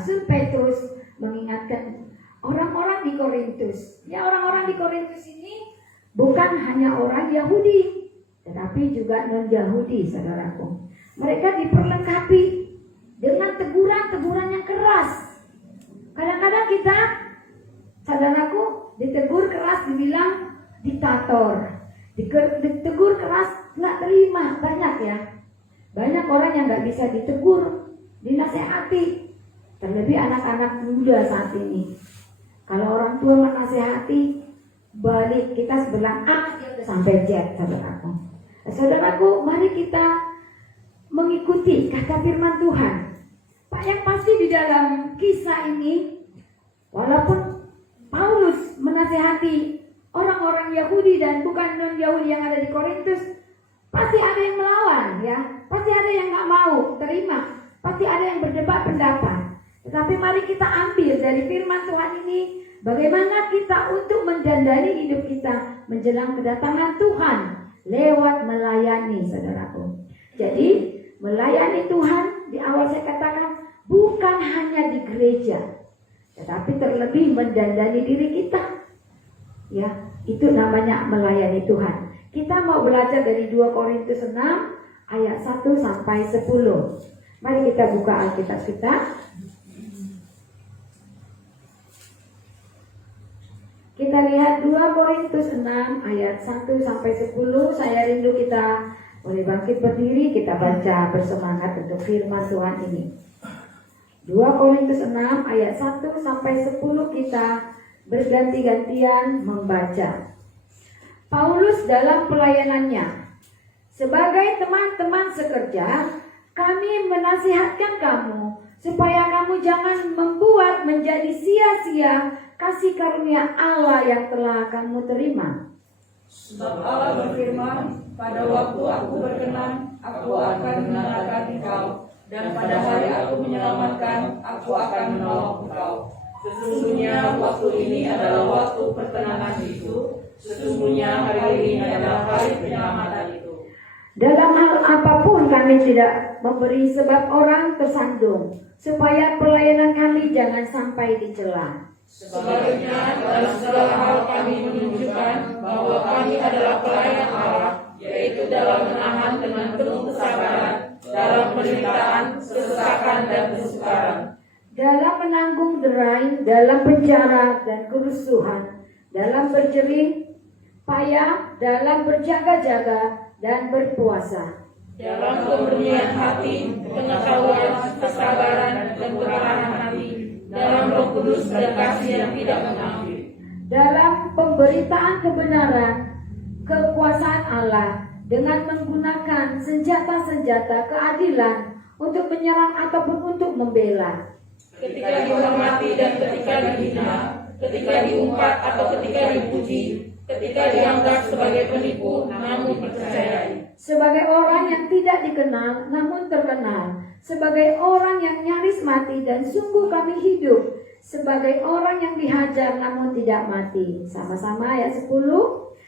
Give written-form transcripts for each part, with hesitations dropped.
Rasul Petrus mengingatkan orang-orang di Korintus. Ya, orang-orang di Korintus ini bukan hanya orang Yahudi, tetapi juga non-Yahudi, saudaraku. Mereka diperlengkapi dengan teguran-teguran yang keras. Kadang-kadang kita, saudaraku, ditegur keras dibilang diktator, ditegur keras nggak terima, banyak ya. Banyak orang yang nggak bisa ditegur, dinasehati. Terlebih anak-anak muda saat ini. Kalau orang tua menasehati, balik kita sebelah A, dia udah sampai Z, saudaraku. Saudaraku, mari kita mengikuti kata firman Tuhan. Pak, yang pasti di dalam kisah ini, walaupun Paulus menasehati orang-orang Yahudi dan bukan non-Yahudi yang ada di Korintus, pasti ada yang melawan, ya. Pasti ada yang nggak mau terima, pasti ada yang berdebat pendapat. Tetapi mari kita ambil dari firman Tuhan ini, bagaimana kita untuk mendandani hidup kita menjelang kedatangan Tuhan lewat melayani, saudaraku. Jadi melayani Tuhan, di awal saya katakan, bukan hanya di gereja, tetapi terlebih mendandani diri kita. Ya, itu namanya melayani Tuhan. Kita mau belajar dari 2 Korintus 6 ayat 1 sampai 10. Mari kita buka Alkitab kita. Kita lihat 2 Korintus 6 ayat 1 sampai 10. Saya rindu kita boleh bangkit berdiri, kita baca bersemangat untuk firman Tuhan ini. 2 Korintus 6 ayat 1 sampai 10 kita berganti-gantian membaca. Paulus dalam pelayanannya, sebagai teman-teman sekerja, kami menasihatkan kamu supaya kamu jangan membuat menjadi sia-sia kasih karunia Allah yang telah kamu terima. Sebab Allah berfirman, pada waktu aku berkenan, aku akan menyelamatkan engkau, dan pada hari aku menyelamatkan, aku akan menolong engkau. Sesungguhnya waktu ini adalah waktu pertenangan itu, sesungguhnya hari ini adalah hari penyelamatan itu. Dalam hal apapun kami tidak memberi sebab orang tersandung, supaya pelayanan kami jangan sampai dicela. Sebaliknya, dalam segala hal kami menunjukkan bahwa kami adalah pelayan Allah, yaitu dalam menahan dengan penuh kesabaran, dalam penderitaan, kesesakan dan kesukaran, dalam menanggung derai, dalam penjara dan kerusuhan, dalam berjerih payah, dalam berjaga-jaga dan berpuasa, dalam keberanian hati, pengetahuan, kesabaran, dan ketahanan hati, dalam Roh Kudus dan kasih yang tidak mengakhiri, dalam pemberitaan kebenaran, kekuasaan Allah, dengan menggunakan senjata-senjata keadilan untuk menyerang ataupun untuk membela, ketika dihormati dan ketika dihina, ketika diumpat atau ketika dipuji, ketika dianggap sebagai penipu namun dipercayai, sebagai orang yang tidak dikenal namun terkenal, sebagai orang yang nyaris mati dan sungguh kami hidup, sebagai orang yang dihajar namun tidak mati. Sama-sama ayat 10.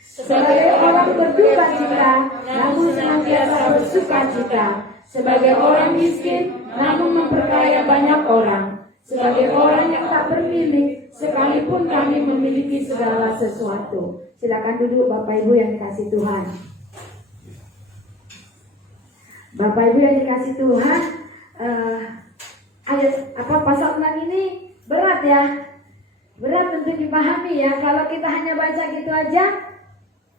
Sebagai orang berduka cita namun senantiasa bersuka cita, sebagai orang miskin namun memperkaya banyak orang, sebagai orang yang tak bermilik sekalipun kami memiliki segala sesuatu. Silakan duduk Bapak Ibu yang dikasih Tuhan. Bapak Ibu yang dikasih Tuhan, pasal 6 ini berat ya, berat untuk dipahami ya. Kalau kita hanya baca gitu aja,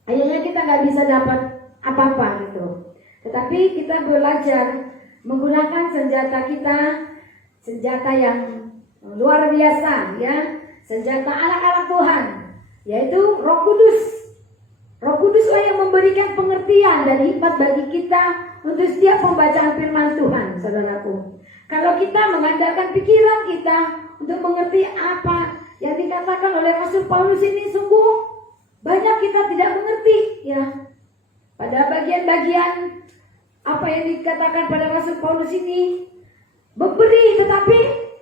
akhirnya kita nggak bisa dapat apa-apa gitu. Tetapi kita belajar menggunakan senjata kita, senjata yang luar biasa ya, senjata anak-anak Tuhan, yaitu Roh Kudus. Roh Kuduslah yang memberikan pengertian dan hikmat bagi kita untuk setiap pembacaan firman Tuhan, saudaraku. Kalau kita mengandalkan pikiran kita untuk mengerti apa yang dikatakan oleh Rasul Paulus ini, sungguh banyak kita tidak mengerti ya. Pada bagian-bagian apa yang dikatakan pada Rasul Paulus ini, memberi tetapi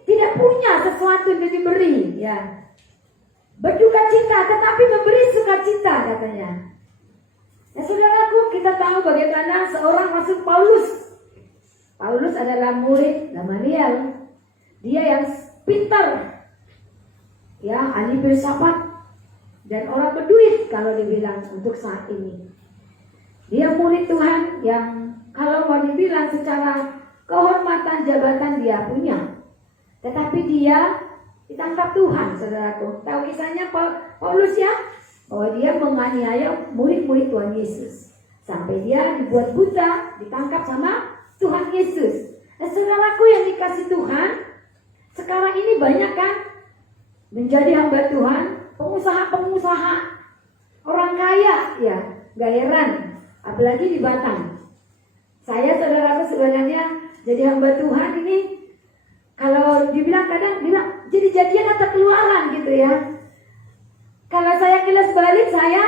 tidak punya sesuatu untuk diberi ya. Berduka cita tetapi memberi sukacita katanya. Ya saudaraku, kita tahu bagaimana seorang Rasul Paulus. Paulus adalah murid Gamaliel. dia yang pintar, ya, ahli filsafat dan orang berduit kalau dibilang untuk saat ini. Dia murid Tuhan yang kalau mau dibilang secara kehormatan jabatan dia punya, tetapi dia ditangkap Tuhan, saudaraku. Tahu kisahnya Paulus ya? Bahwa dia menganiaya murid-murid Tuhan Yesus sampai dia dibuat buta, ditangkap sama Tuhan Yesus. Nah, saudaraku yang dikasih Tuhan, sekarang ini banyak kan menjadi hamba Tuhan, pengusaha-pengusaha, orang kaya, ya, gak heran, apalagi di Batam. Saya, saudaraku, sebenarnya jadi hamba Tuhan ini, kalau dibilang kadang bilang jadi jadian atau keluaran gitu ya. Kalau saya kilas balik, saya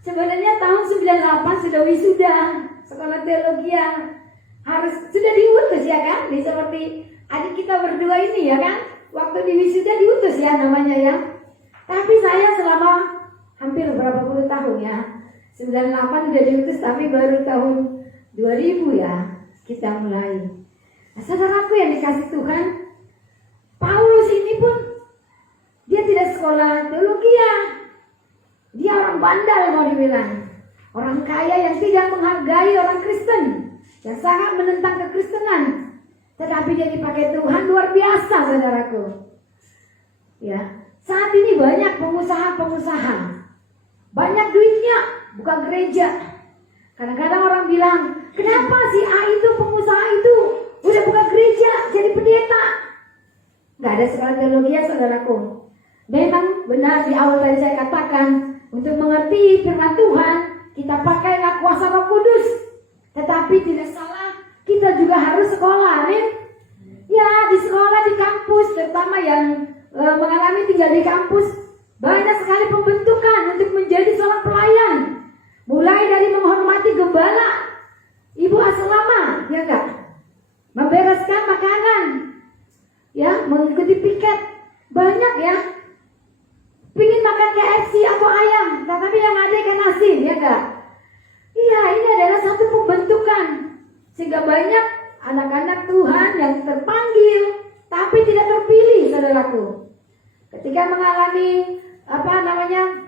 sebenarnya tahun 98 sudah wisuda sekolah teologi, harus sudah diutus ya kan, seperti adik kita berdua ini ya kan, waktu di wisuda diutus ya namanya ya. Tapi saya selama hampir berapa puluh tahun ya, 98 sudah diutus, tapi baru tahun 2000 ya kita mulai. Nah, saudaraku yang dikasih Tuhan, Paulus ini pun dia tidak sekolah teologi ya. Dia orang bandal mau dibilang, orang kaya yang tidak menghargai orang Kristen, yang sangat menentang kekristenan. Tetapi dia dipakai Tuhan luar biasa, saudaraku. Ya, saat ini banyak pengusaha-pengusaha, banyak duitnya, buka gereja. Kadang-kadang orang bilang, kenapa si A itu pengusaha itu udah buka gereja, jadi pendeta? Gak ada sekolah teologi ya, saudaraku. Memang benar di awal tadi saya katakan, untuk mengerti firman Tuhan, kita pakailah kuasa Roh Kudus. Tetapi tidak salah, kita juga harus sekolah, amin. Ya, di sekolah, di kampus, terutama yang mengalami tinggal di kampus, banyak sekali pembentukan untuk menjadi seorang pelayan. Mulai dari menghormati gembala, ibu asrama, ya enggak? Membereskan makanan, ya, mengikuti piket, banyak ya. Pingin makan KFC atau ayam, tetapi yang ada ikan asin, ya enggak? Iya, ini adalah satu pembentukan, sehingga banyak anak-anak Tuhan yang terpanggil, tapi tidak terpilih, saudaraku. Ketika mengalami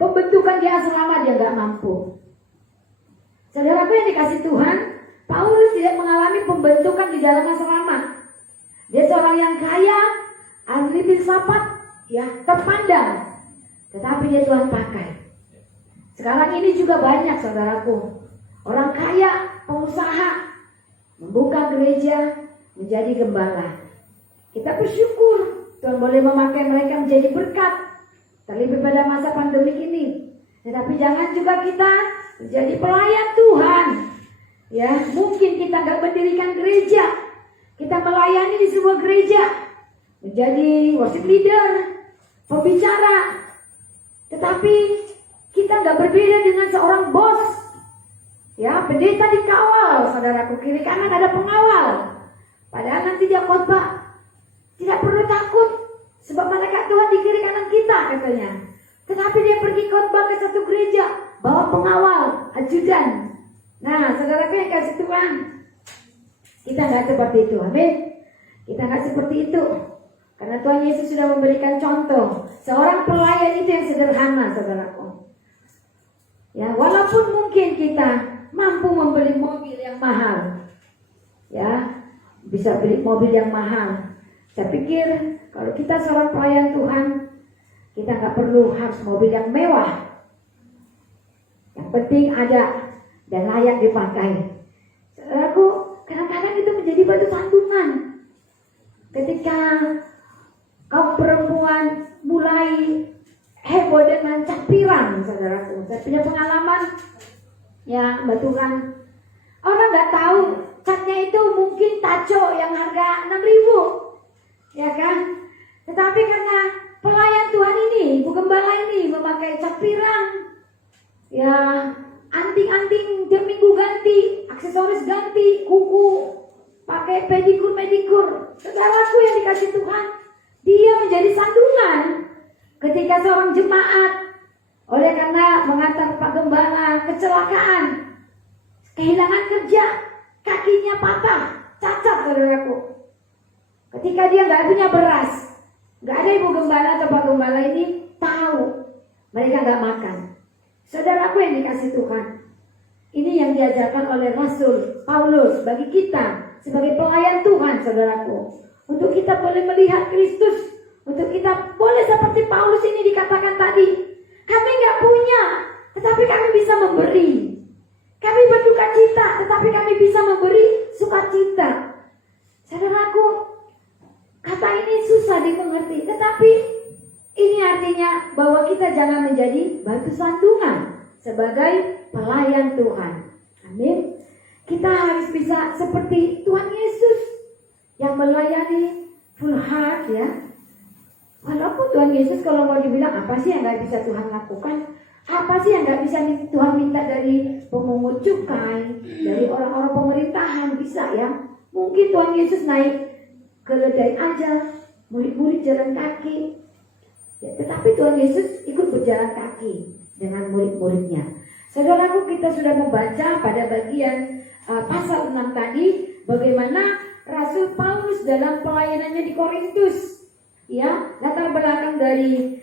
pembentukan di asrama, dia enggak mampu. Saudaraku yang dikasih Tuhan, Paulus tidak mengalami pembentukan di dalam asrama. Dia seorang yang kaya, ahli filsafat, ya, terpandang. Tetapi dia Tuhan pakai. Sekarang ini juga banyak, saudaraku, orang kaya, pengusaha, membuka gereja, menjadi gembala. Kita bersyukur Tuhan boleh memakai mereka menjadi berkat, terlebih pada masa pandemi ini. Tetapi jangan juga kita menjadi pelayan Tuhan. Ya, mungkin kita gak mendirikan gereja, kita melayani di sebuah gereja, menjadi worship leader, pembicara. Tetapi kita nggak berbeda dengan seorang bos. Ya, pendeta dikawal, saudaraku, kiri kanan ada pengawal. Padahal nanti dia khotbah, tidak perlu takut, sebab malaikat Tuhan di kiri kanan kita katanya. Tetapi dia pergi khotbah ke satu gereja, bawa pengawal, ajudan. Nah, saudaraku yang kasih Tuhan, kita nggak seperti itu, amin. Kita nggak seperti itu. Karena Tuhan Yesus sudah memberikan contoh. Seorang pelayan itu yang sederhana, saudaraku. Ya, walaupun mungkin kita mampu membeli mobil yang mahal, ya, bisa beli mobil yang mahal. Saya pikir kalau kita seorang pelayan Tuhan, kita nggak perlu harus mobil yang mewah. Yang penting ada dan layak dipakai. Saudaraku, kadang-kadang itu menjadi batu sandungan. Ketika kaum perempuan mulai heboh dengan cat pirang, saudaraku. Saya punya pengalaman, ya, Mbak Tuhan. Orang nggak tahu catnya itu mungkin taco yang harga 6.000, ya kan? Tetapi karena pelayan Tuhan ini, Ibu Gembala ini memakai cat pirang, ya, anting-anting tiap minggu ganti, aksesoris ganti, kuku, pakai pedikur. Saudaraku yang dikasih Tuhan, dia menjadi sandungan ketika seorang jemaat oleh karena mengantar Pak Gembala kecelakaan, kehilangan kerja, kakinya patah, cacat, saudaraku. Ketika dia nggak punya beras, nggak ada ibu gembala atau pak gembala ini tahu mereka nggak makan. Saudaraku yang dikasih Tuhan, ini yang diajarkan oleh Rasul Paulus bagi kita sebagai pelayan Tuhan, saudaraku. Untuk kita boleh melihat Kristus, untuk kita boleh seperti Paulus ini dikatakan tadi, kami nggak punya, tetapi kami bisa memberi. Kami berduka cita, tetapi kami bisa memberi sukacita. Saudaraku, kata ini susah dimengerti, tetapi ini artinya bahwa kita jangan menjadi batu sandungan sebagai pelayan Tuhan. Amin. Kita harus bisa seperti Tuhan Yesus yang melayani full heart ya. Walaupun Tuhan Yesus kalau mau dibilang apa sih yang gak bisa Tuhan lakukan, apa sih yang gak bisa Tuhan minta dari pemungut cukai, dari orang-orang pemerintahan, bisa ya. Mungkin Tuhan Yesus naik keledai aja, murid-murid jalan kaki ya, tetapi Tuhan Yesus ikut berjalan kaki dengan murid-muridnya. Saudaraku, kita sudah membaca pada bagian pasal 6 tadi bagaimana Rasul Paulus dalam pelayanannya di Korintus. Ya, latar belakang dari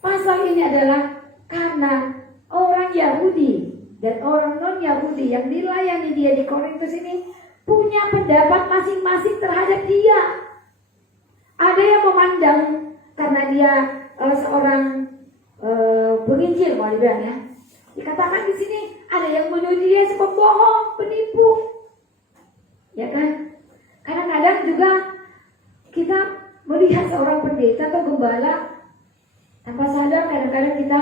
pasal ini adalah karena orang Yahudi dan orang non-Yahudi yang dilayani dia di Korintus ini punya pendapat masing-masing terhadap dia. Ada yang memandang karena dia seorang penginjil, mau dibilang ya. Dikatakan di sini ada yang menuduh dia sebagai bohong, penipu. Ya kan? Kadang-kadang juga kita melihat seorang pendeta atau gembala tanpa sadar kadang-kadang kita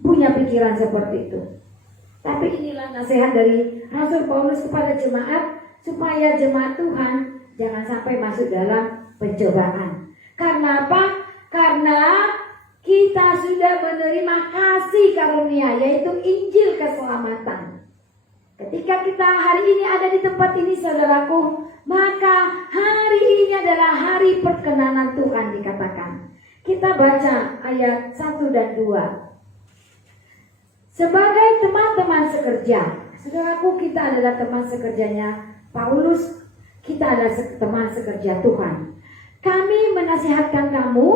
punya pikiran seperti itu. Tapi inilah nasihat dari Rasul Paulus kepada jemaat supaya jemaat Tuhan jangan sampai masuk dalam pencobaan. Karena apa? Karena kita sudah menerima kasih karunia, yaitu Injil keselamatan. Ketika kita hari ini ada di tempat ini, saudaraku, maka hari ini adalah hari perkenanan Tuhan dikatakan. Kita baca ayat 1 dan 2. Sebagai teman-teman sekerja, saudaraku, kita adalah teman sekerjanya Paulus, kita adalah teman sekerja Tuhan. Kami menasihatkan kamu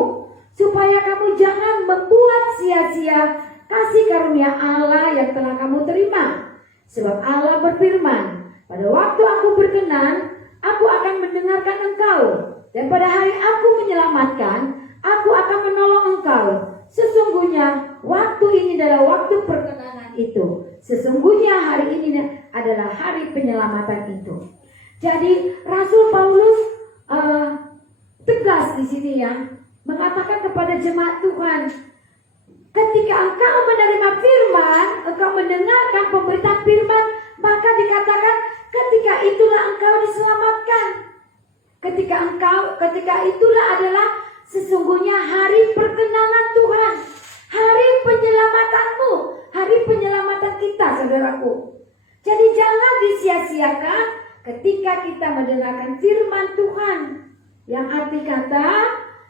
supaya kamu jangan membuat sia-sia kasih karunia Allah yang telah kamu terima. Sebab Allah berfirman, pada waktu aku berkenan, aku akan mendengarkan engkau. Dan pada hari aku menyelamatkan, aku akan menolong engkau. Sesungguhnya waktu ini adalah waktu perkenanan itu. Sesungguhnya hari ini adalah hari penyelamatan itu. Jadi Rasul Paulus tegas di sini ya, mengatakan kepada jemaat Tuhan, ketika engkau menerima firman, engkau mendengarkan pemberitaan firman, maka dikatakan ketika itulah engkau diselamatkan. Ketika itulah adalah sesungguhnya hari perkenanan Tuhan, hari penyelamatanmu, hari penyelamatan kita, saudaraku. Jadi jangan disia-siakan ketika kita mendengarkan firman Tuhan. Yang arti kata,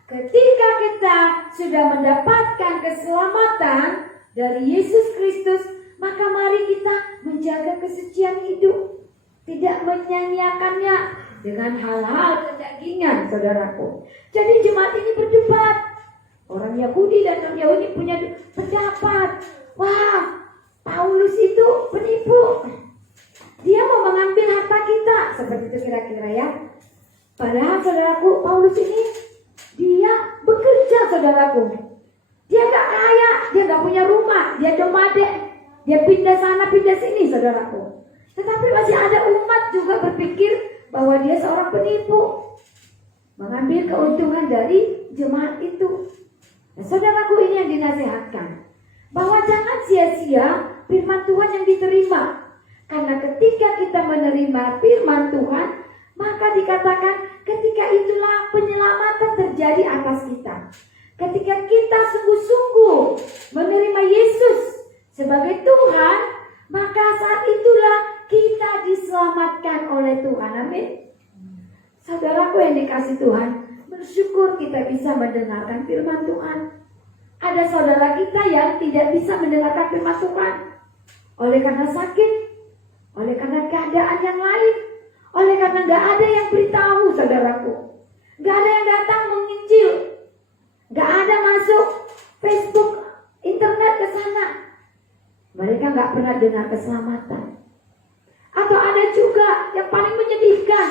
ketika kita sudah mendapatkan keselamatan dari Yesus Kristus, maka mari kita menjaga kesucian hidup, tidak menyanyiakannya dengan hal-hal kedagingan, saudaraku. Jadi jemaat ini berdebat. Orang Yahudi dan non-Yahudi punya pendapat. Wah, Paulus itu penipu. Dia mau mengambil harta kita, seperti itu kira-kira ya. Padahal saudaraku, Paulus ini dia bekerja, saudaraku. Dia gak kaya, dia gak punya rumah, dia nomade, dia pindah sana pindah sini, saudaraku. Tetapi masih ada umat juga berpikir bahwa dia seorang penipu, mengambil keuntungan dari jemaat itu. Nah, saudaraku, ini yang dinasihatkan, bahwa jangan sia-sia firman Tuhan yang diterima. Karena ketika kita menerima firman Tuhan, maka dikatakan ketika itulah penyelamatan terjadi atas kita. Ketika kita sungguh-sungguh menerima Yesus sebagai Tuhan, maka saat itulah kita diselamatkan oleh Tuhan. Amin. Saudaraku yang dikasih Tuhan, bersyukur kita bisa mendengarkan firman Tuhan. Ada saudara kita yang tidak bisa mendengarkan firman Tuhan oleh karena sakit, oleh karena keadaan yang lain, Oleh karena gak ada yang beritahu, saudaraku. Gak ada yang datang menginjil. Gak ada masuk Facebook, internet ke sana. Mereka gak pernah dengar keselamatan. Atau ada juga yang paling menyedihkan,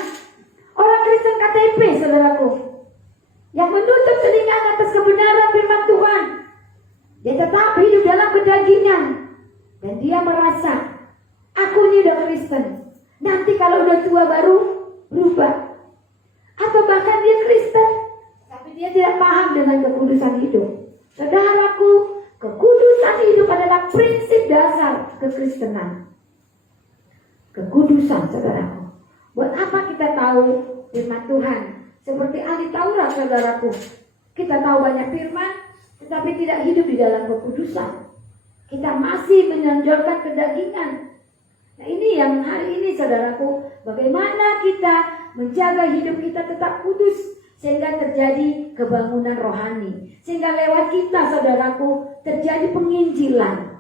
orang Kristen KTP, saudaraku, yang menutup telinga atas kebenaran firman Tuhan. Dia tetap hidup dalam kedagingan. Dan dia merasa, aku ini udah Kristen, nanti kalau udah tua baru berubah. Atau bahkan dia Kristen, tapi dia tidak paham dengan kekudusan hidup. Saudaraku, kekudusan hidup adalah prinsip dasar kekristenan. Kekudusan, saudaraku. Buat apa kita tahu firman Tuhan? Seperti ahli Taurat, saudaraku. Kita tahu banyak firman, tetapi tidak hidup di dalam kekudusan. Kita masih menonjolkan kedagingan. Nah, ini yang hari ini, saudaraku, bagaimana kita menjaga hidup kita tetap kudus sehingga terjadi kebangunan rohani, sehingga lewat kita, saudaraku, terjadi penginjilan.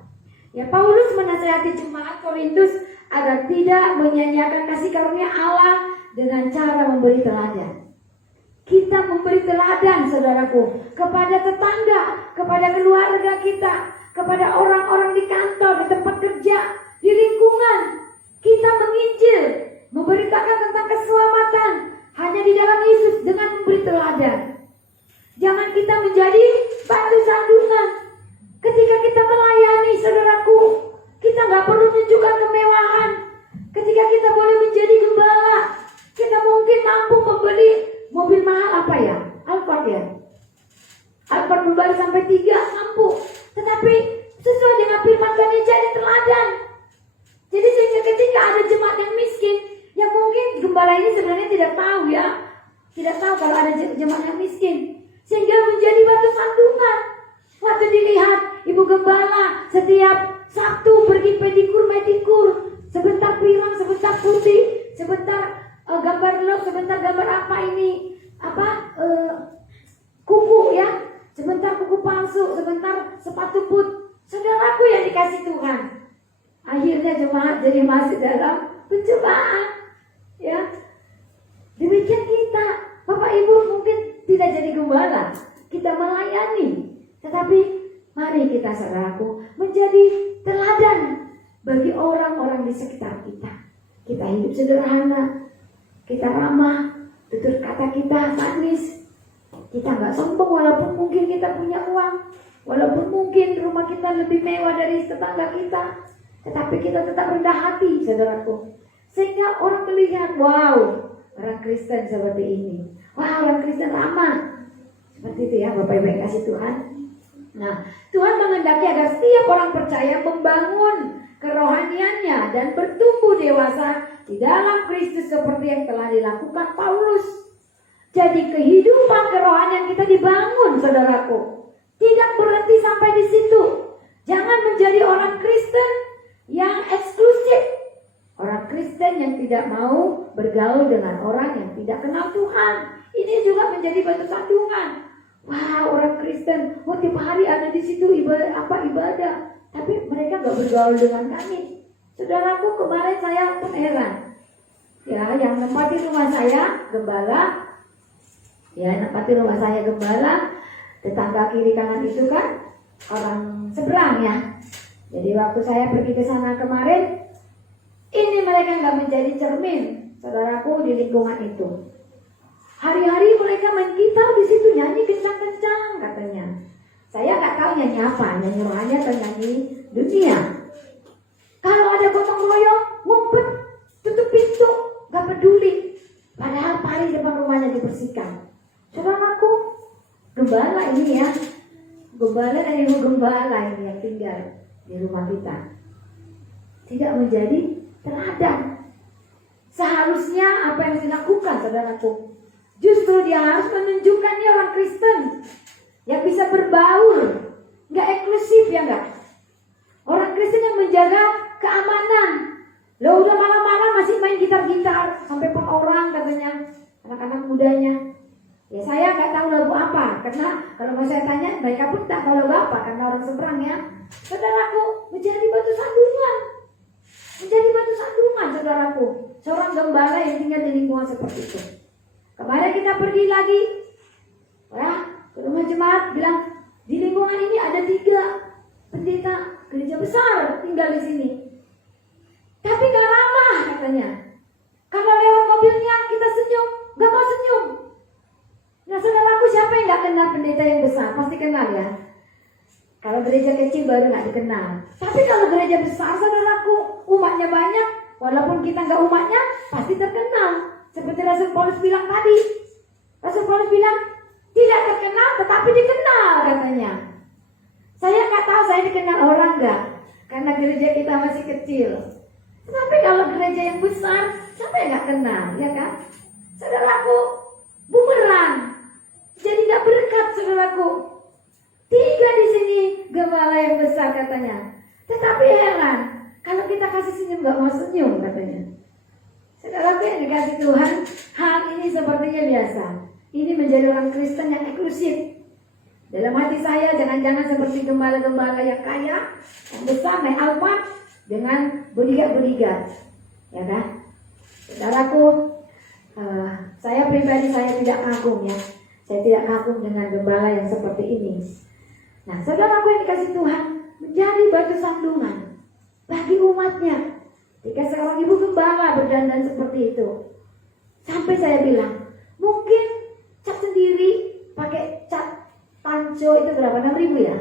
Ya, Paulus menasihati jemaat Korintus agar tidak menyia-nyiakan kasih karunia Allah dengan cara memberi teladan. Kita memberi teladan, saudaraku, kepada tetangga, kepada keluarga kita, kepada orang-orang di kantor, di tempat kerja, di lingkungan. Kita menginjil, memberitakan tentang keselamatan hanya di dalam Yesus dengan memberi teladan. Jangan kita menjadi batu sandungan. Ketika kita melayani, saudaraku, kita nggak perlu tunjukkan kemewahan. Ketika kita boleh menjadi gembala, kita mungkin mampu membeli mobil mahal apa ya? Alphard ya? Alphard membeli sampai 3 mampu. Tetapi sesuai dengan firman Tuhan yang jadi teladan. Jadi sehingga ketika ada jemaat yang miskin, yang mungkin gembala ini sebenarnya tidak tahu ya, tidak tahu kalau ada jemaat yang miskin, sehingga menjadi batu sandungan. Waktu dilihat ibu gembala setiap Sabtu pergi pedikur, sebentar pirang, sebentar putih, sebentar gambar love, sebentar gambar apa ini, kuku ya, sebentar kuku palsu, sebentar sepatu boot. Saudaraku yang dikasih Tuhan, akhirnya jemaat jadi masih dalam pencobaan, ya. Demikian kita, Bapak Ibu mungkin tidak jadi gembala, kita melayani, tetapi mari kita, saudaraku, menjadi teladan bagi orang-orang di sekitar kita. Kita hidup sederhana, kita ramah, tutur kata kita manis, kita nggak sombong walaupun mungkin kita punya uang, walaupun mungkin rumah kita lebih mewah dari tetangga kita, tetapi kita tetap rendah hati, saudaraku, sehingga orang melihat, wow, orang Kristen seperti ini, wah, orang Kristen ramah, seperti itu ya, Bapak Ibu yang kasih Tuhan. Nah, Tuhan menghendaki agar setiap orang percaya membangun kerohaniannya dan bertumbuh dewasa di dalam Kristus seperti yang telah dilakukan Paulus. Jadi kehidupan kerohanian kita dibangun, saudaraku. Tidak berhenti sampai di situ. Jangan menjadi orang Kristen yang eksklusif. Orang Kristen yang tidak mau bergaul dengan orang yang tidak kenal Tuhan. Ini juga menjadi batu sandungan. Wah, orang Kristen, tiap hari ada di situ ibadah, tapi mereka gak bergaul dengan kami. Saudaraku, kemarin saya pun heran. Ya, yang nempati rumah saya gembala. Tetangga kiri kanan itu kan orang seberang ya. Jadi waktu saya pergi ke sana kemarin, ini mereka gak menjadi cermin, saudaraku, di lingkungan itu. Hari-hari mereka main gitar di situ, nyanyi kencang-kencang katanya. Saya nggak tahu nyanyi apa, nyanyi rohani atau nyanyi dunia. Kalau ada gotong royong, ngumpet, tutup pintu, nggak peduli. Padahal paling depan rumahnya dibersihkan. Saudaraku, gembala ini ya, gembala dan ibu gembala ini yang tinggal di rumah kita, tidak menjadi teladan. Seharusnya apa yang dilakukan, saudaraku? Justru dia harus menunjukkan dia orang Kristen yang bisa berbaur, nggak eksklusif ya nggak. Orang Kristen yang menjaga keamanan. Lo udah malam-malam masih main gitar-gitar sampai 4 orang katanya anak-anak mudanya. Ya saya nggak tahu lagu apa, karena kalau saya tanya mereka pun tak tahu lagu apa karena orang seberang ya. Saudaraku, menjadi batu sandungan. menjadi batu sandungan, saudaraku. Seorang gembala yang tinggal di lingkungan seperti itu. Kemarin kita pergi lagi, ya, ke rumah jemaat, bilang di lingkungan ini ada 3 pendeta gereja besar tinggal di sini. Tapi gak ramah katanya. Kalau lewat mobilnya kita senyum, gak mau senyum. Nah saudaraku, siapa yang gak kenal pendeta yang besar? Pasti kenal ya. Kalau gereja kecil baru gak dikenal. Tapi kalau gereja besar, saudaraku, umatnya banyak. Walaupun kita gak umatnya, pasti terkenal. Seperti Rasul Paulus bilang tadi. Rasul Paulus bilang, tidak terkenal tetapi dikenal katanya. Saya gak tahu saya dikenal orang gak, karena gereja kita masih kecil. Tapi kalau gereja yang besar, siapa yang gak kenal, ya kan? Saudaraku, bumerang. Jadi gak berkat, saudaraku. 3 di sini gembala yang besar katanya. Tetapi heran, kalau kita kasih senyum gak mau senyum katanya. Saudaraku yang dikasih Tuhan, hal ini sepertinya biasa. Ini menjadi orang Kristen yang eksklusif. Dalam hati saya, jangan-jangan seperti gembala-gembala yang kaya, yang besar, naik Alphard dengan bodyguard, ya kan? Saudaraku, saya pribadi saya tidak kagum ya. Saya tidak kagum dengan gembala yang seperti ini. Nah, saudaraku yang dikasih Tuhan, menjadi batu sandungan bagi umatnya. Jika seorang ibu gembala berdandan seperti itu, sampai saya bilang, mungkin cat sendiri pakai cat panco itu berapa? 6.000 ya?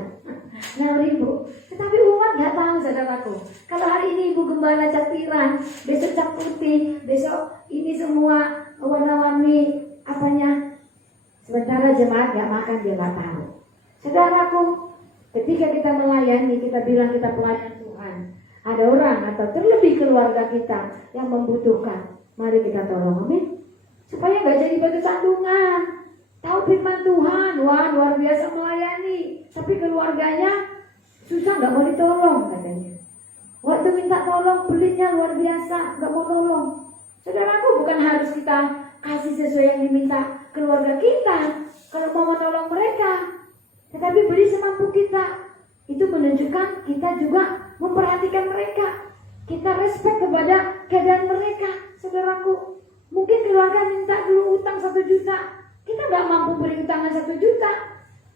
6.000. Tetapi umat gak tahu, saudaraku. Kalau hari ini ibu gembala cat pirang, besok cat putih, besok ini semua warna-warni apanya. Sementara jemaat gak makan, dia gak tahu. Saudaraku, ketika kita melayani, kita bilang kita pelayan Tuhan. Ada orang atau terlebih keluarga kita yang membutuhkan. Mari kita tolong, amin. Supaya gak jadi batu sandungan. Tahu firman Tuhan, wah luar biasa melayani. Tapi keluarganya susah, gak mau ditolong katanya. Waktu minta tolong, pelitnya luar biasa, gak mau tolong. Saudaraku, bukan harus kita kasih sesuai yang diminta keluarga kita kalau mau menolong mereka. Tetapi beri semampu kita. Itu menunjukkan kita juga memperhatikan mereka. Kita respect kepada keadaan mereka. Saudaraku, mungkin keluarga minta dulu utang 1 juta. Kita gak mampu beri utangan 1 juta.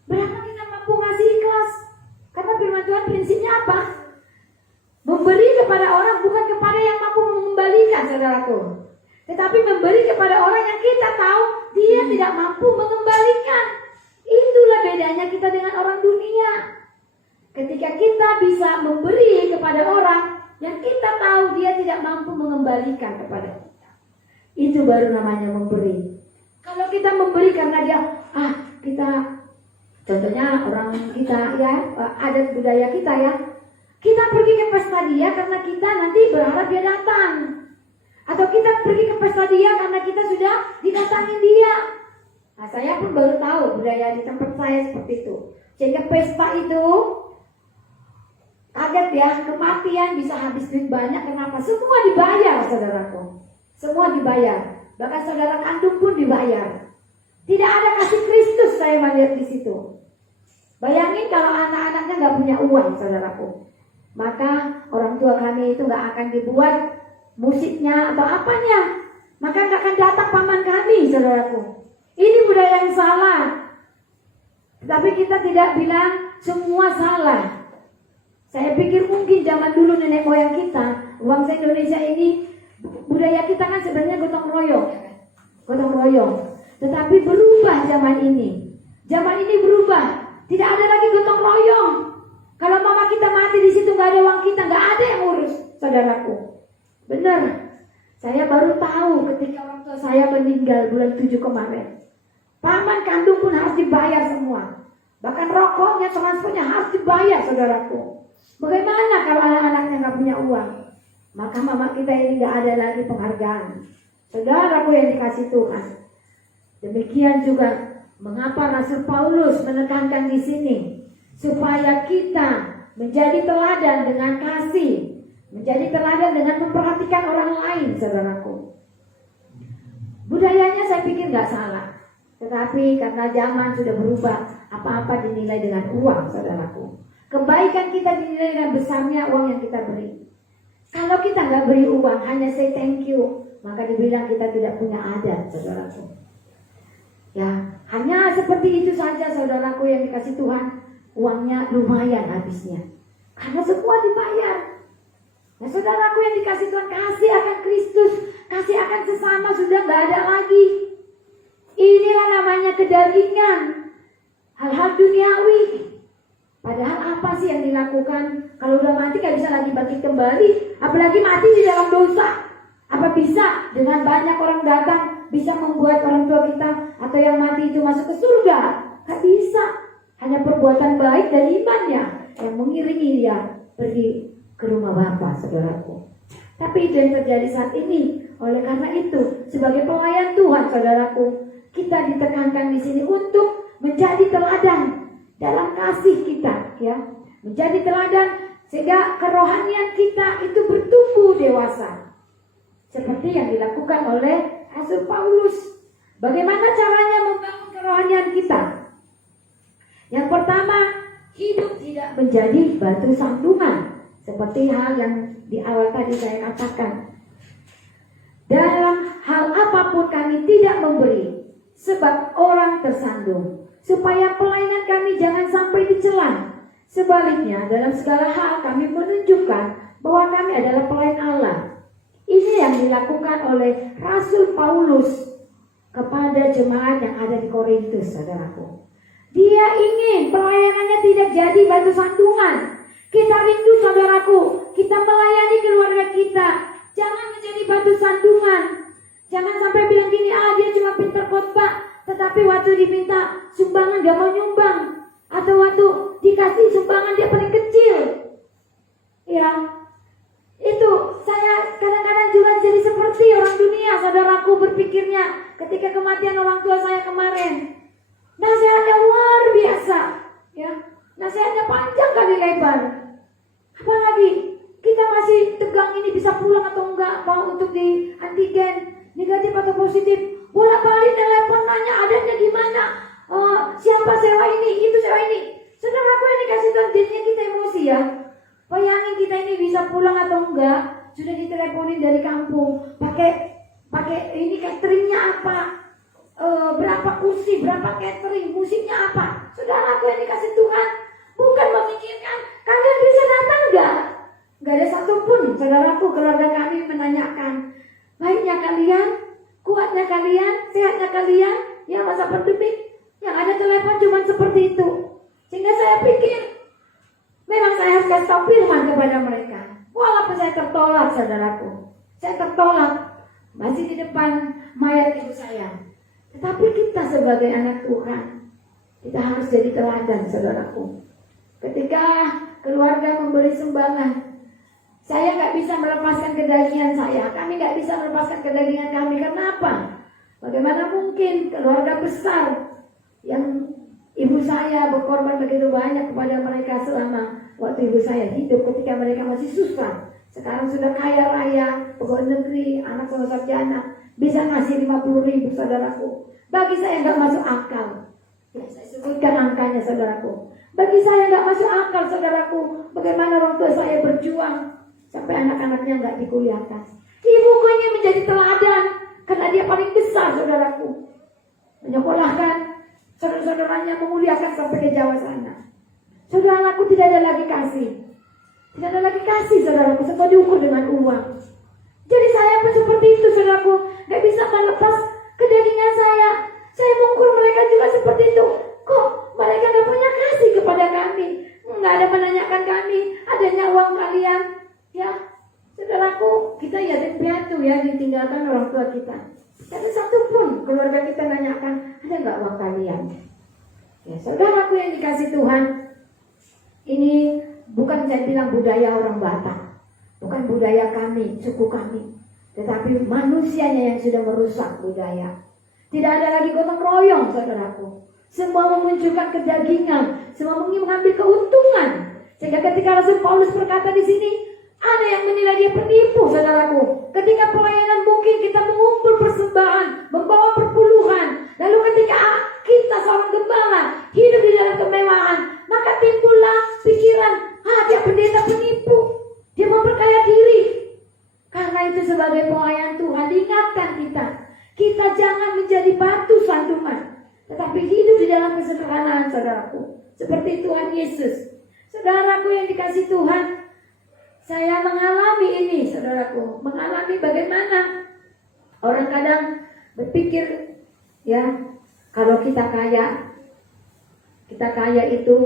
Berapa kita mampu ngasih ikhlas? Karena firman Tuhan prinsipnya apa? Memberi kepada orang bukan kepada yang mampu mengembalikan, saudaraku. Tetapi memberi kepada orang yang kita tahu dia tidak mampu mengembalikan. Itulah bedanya kita dengan orang dunia. Ketika kita bisa memberi kepada orang yang kita tahu dia tidak mampu mengembalikan kepada kita, itu baru namanya memberi. Kalau kita memberi karena dia, kita, contohnya orang kita ya, adat budaya kita ya, kita pergi ke pesta dia karena kita nanti berharap dia datang. Atau kita pergi ke pesta dia karena kita sudah didatangin dia. Nah, saya pun baru tahu budaya di tempat saya seperti itu. Sehingga pesta itu kaget ya, kematian bisa habis duit banyak. Kenapa? Semua dibayar, saudaraku. Semua dibayar. Bahkan saudara kandung pun dibayar. Tidak ada kasih Kristus saya melihat di situ. Bayangin kalau anak-anaknya nggak punya uang, saudaraku. Maka orang tua kami itu nggak akan dibuat musiknya atau apanya. Maka nggak akan datang paman kami, saudaraku. Ini budaya yang salah. Tapi kita tidak bilang semua salah. Saya pikir mungkin zaman dulu nenek moyang kita, bangsa Indonesia ini, budaya kita kan sebenarnya gotong royong, gotong royong. Tetapi berubah zaman ini. Zaman ini berubah. Tidak ada lagi gotong royong. Kalau mama kita mati di situ nggak ada uang kita, nggak ada yang urus, saudaraku. Benar. Saya baru tahu ketika orang tua saya meninggal bulan 7 kemarin. Paman kandung pun harus dibayar semua. Bahkan rokoknya, transportnya harus dibayar, saudaraku. Bagaimana kalau anak-anaknya nggak punya uang? Maka mama kita ini nggak ada lagi penghargaan. Saudaraku yang dikasih Tuhan. Demikian juga mengapa Rasul Paulus menekankan di sini supaya kita menjadi teladan dengan kasih, menjadi teladan dengan memperhatikan orang lain, saudaraku. Budayanya saya pikir nggak salah. Tetapi karena zaman sudah berubah, apa-apa dinilai dengan uang, saudaraku. Kebaikan kita dinilai dengan besarnya uang yang kita beri. Kalau kita nggak beri uang, hanya say thank you, maka dibilang kita tidak punya adat, saudaraku. Ya, hanya seperti itu saja saudaraku yang dikasih Tuhan, uangnya lumayan habisnya. Karena semua dibayar. Nah saudaraku yang dikasih Tuhan, kasih akan Kristus, kasih akan sesama sudah nggak ada lagi. Inilah namanya kedagingan, hal-hal duniawi. Padahal apa sih yang dilakukan? Kalau udah mati gak bisa lagi bangkit kembali, apalagi mati di dalam dosa. Apa bisa dengan banyak orang datang bisa membuat orang tua kita atau yang mati itu masuk ke surga? Gak bisa. Hanya perbuatan baik dan imannya yang mengiringi dia pergi ke rumah Bapa, saudaraku. Tapi itu yang terjadi saat ini. Oleh karena itu, sebagai pelayan Tuhan, saudaraku, kita ditekankan di sini untuk menjadi teladan dalam kasih kita, ya, menjadi teladan sehingga kerohanian kita itu bertumbuh dewasa, seperti yang dilakukan oleh Rasul Paulus. Bagaimana caranya membangun kerohanian kita? Yang pertama, hidup tidak menjadi batu sandungan, seperti hal yang di awal tadi saya katakan. Dalam hal apapun kami tidak memberi, sebab orang tersandung, supaya pelayanan kami jangan sampai dicela. Sebaliknya, dalam segala hal kami menunjukkan bahwa kami adalah pelayan Allah. Ini yang dilakukan oleh Rasul Paulus kepada jemaat yang ada di Korintus, saudaraku. Dia ingin pelayanannya tidak jadi batu sandungan. Kita rindu, saudaraku, kita melayani keluarga kita, jangan menjadi batu sandungan. Jangan sampai bilang gini, dia cuma pintar khotbah, tetapi waktu diminta sumbangan gak mau nyumbang, atau waktu dikasih sumbangan dia paling kecil. Ya, itu saya kadang-kadang juga jadi seperti orang dunia, saudaraku, berpikirnya ketika kematian orang tua saya kemarin. Nasihatnya luar biasa, ya, nasihatnya panjang kali lebar. Apalagi kita masih tegang ini bisa pulang atau enggak, mau untuk di antigen negatif atau positif, bolak-balik telepon nanya adanya gimana, siapa sewa ini, itu sewa ini. Saudaraku yang dikasih Tuhan, jadinya kita emosi, ya. Bayangin kita ini bisa pulang atau enggak, sudah diteleponin dari kampung, pakai ini cateringnya apa, berapa kursi, berapa catering, musiknya apa. Saudaraku yang dikasih Tuhan, bukan memikirkan kalian bisa datang enggak. Enggak ada satupun, saudaraku, keluarga kami menanyakan baiknya kalian, kuatnya kalian, sehatnya kalian, ya masa pandemi. Yang ada telepon cuma seperti itu. Sehingga saya pikir memang saya harus kasih tahu firman kepada mereka. Walaupun saya tertolak, saudaraku, saya tertolak masih di depan mayat ibu saya. Tetapi kita sebagai anak Tuhan, kita harus jadi teladan, saudaraku. Ketika keluarga memberi sumbangan, saya nggak bisa melepaskan kedagingan saya. Kami nggak bisa melepaskan kedagingan kami. Kenapa? Bagaimana mungkin keluarga besar yang ibu saya berkorban begitu banyak kepada mereka selama waktu ibu saya hidup, ketika mereka masih susah. Sekarang sudah kaya raya, pegawai negeri, anak sama sarjana, bisa ngasih 50.000, saudaraku. Bagi saya nggak masuk akal. Ya, saya sebutkan angkanya, saudaraku. Bagi saya nggak masuk akal, saudaraku. Bagaimana orang tua saya berjuang sampai anak-anaknya nggak dikuliahkan. Ibuku ini menjadi teladan karena dia paling besar, saudaraku. Menyekolahkan saudara-saudaranya, memuliakan sampai ke Jawa sana. Saudaraku, tidak ada lagi kasih. Tidak ada lagi kasih, saudaraku, semua diukur dengan uang. Jadi saya pun seperti itu, saudaraku. Gak bisa melepas kedagingan saya. Saya mengukur mereka juga seperti itu. Kok mereka gak punya kasih kepada kami? Gak ada menanyakan kami adanya uang kalian. Ya, saudaraku, kita yatim piatu, ya, ditinggalkan orang tua kita. Tapi satu pun keluarga kita nanyakan, ada gak uang kalian? Ya, saudaraku yang dikasih Tuhan, ini bukan saya bilang budaya orang Batak, bukan budaya kami, suku kami, tetapi manusianya yang sudah merusak budaya. Tidak ada lagi gotong royong, saudaraku. Semua memunculkan kedagingan, semua ingin mengambil keuntungan. Sehingga ketika Rasul Paulus berkata di sini, ada yang menilai dia penipu, saudaraku. Ketika pelayanan mungkin kita mengumpul persembahan, membawa perpuluhan, lalu ketika kita seorang gembala hidup di dalam kemewahan, maka timbullah pikiran, dia pendeta penipu, dia memperkaya diri. tetapi hidup di dalam kesederhanaan, saudaraku. Seperti Tuhan Yesus. Saudaraku yang dikasih Tuhan, saya mengalami ini, saudaraku. Mengalami bagaimana orang kadang berpikir, ya, kalau kita kaya itu,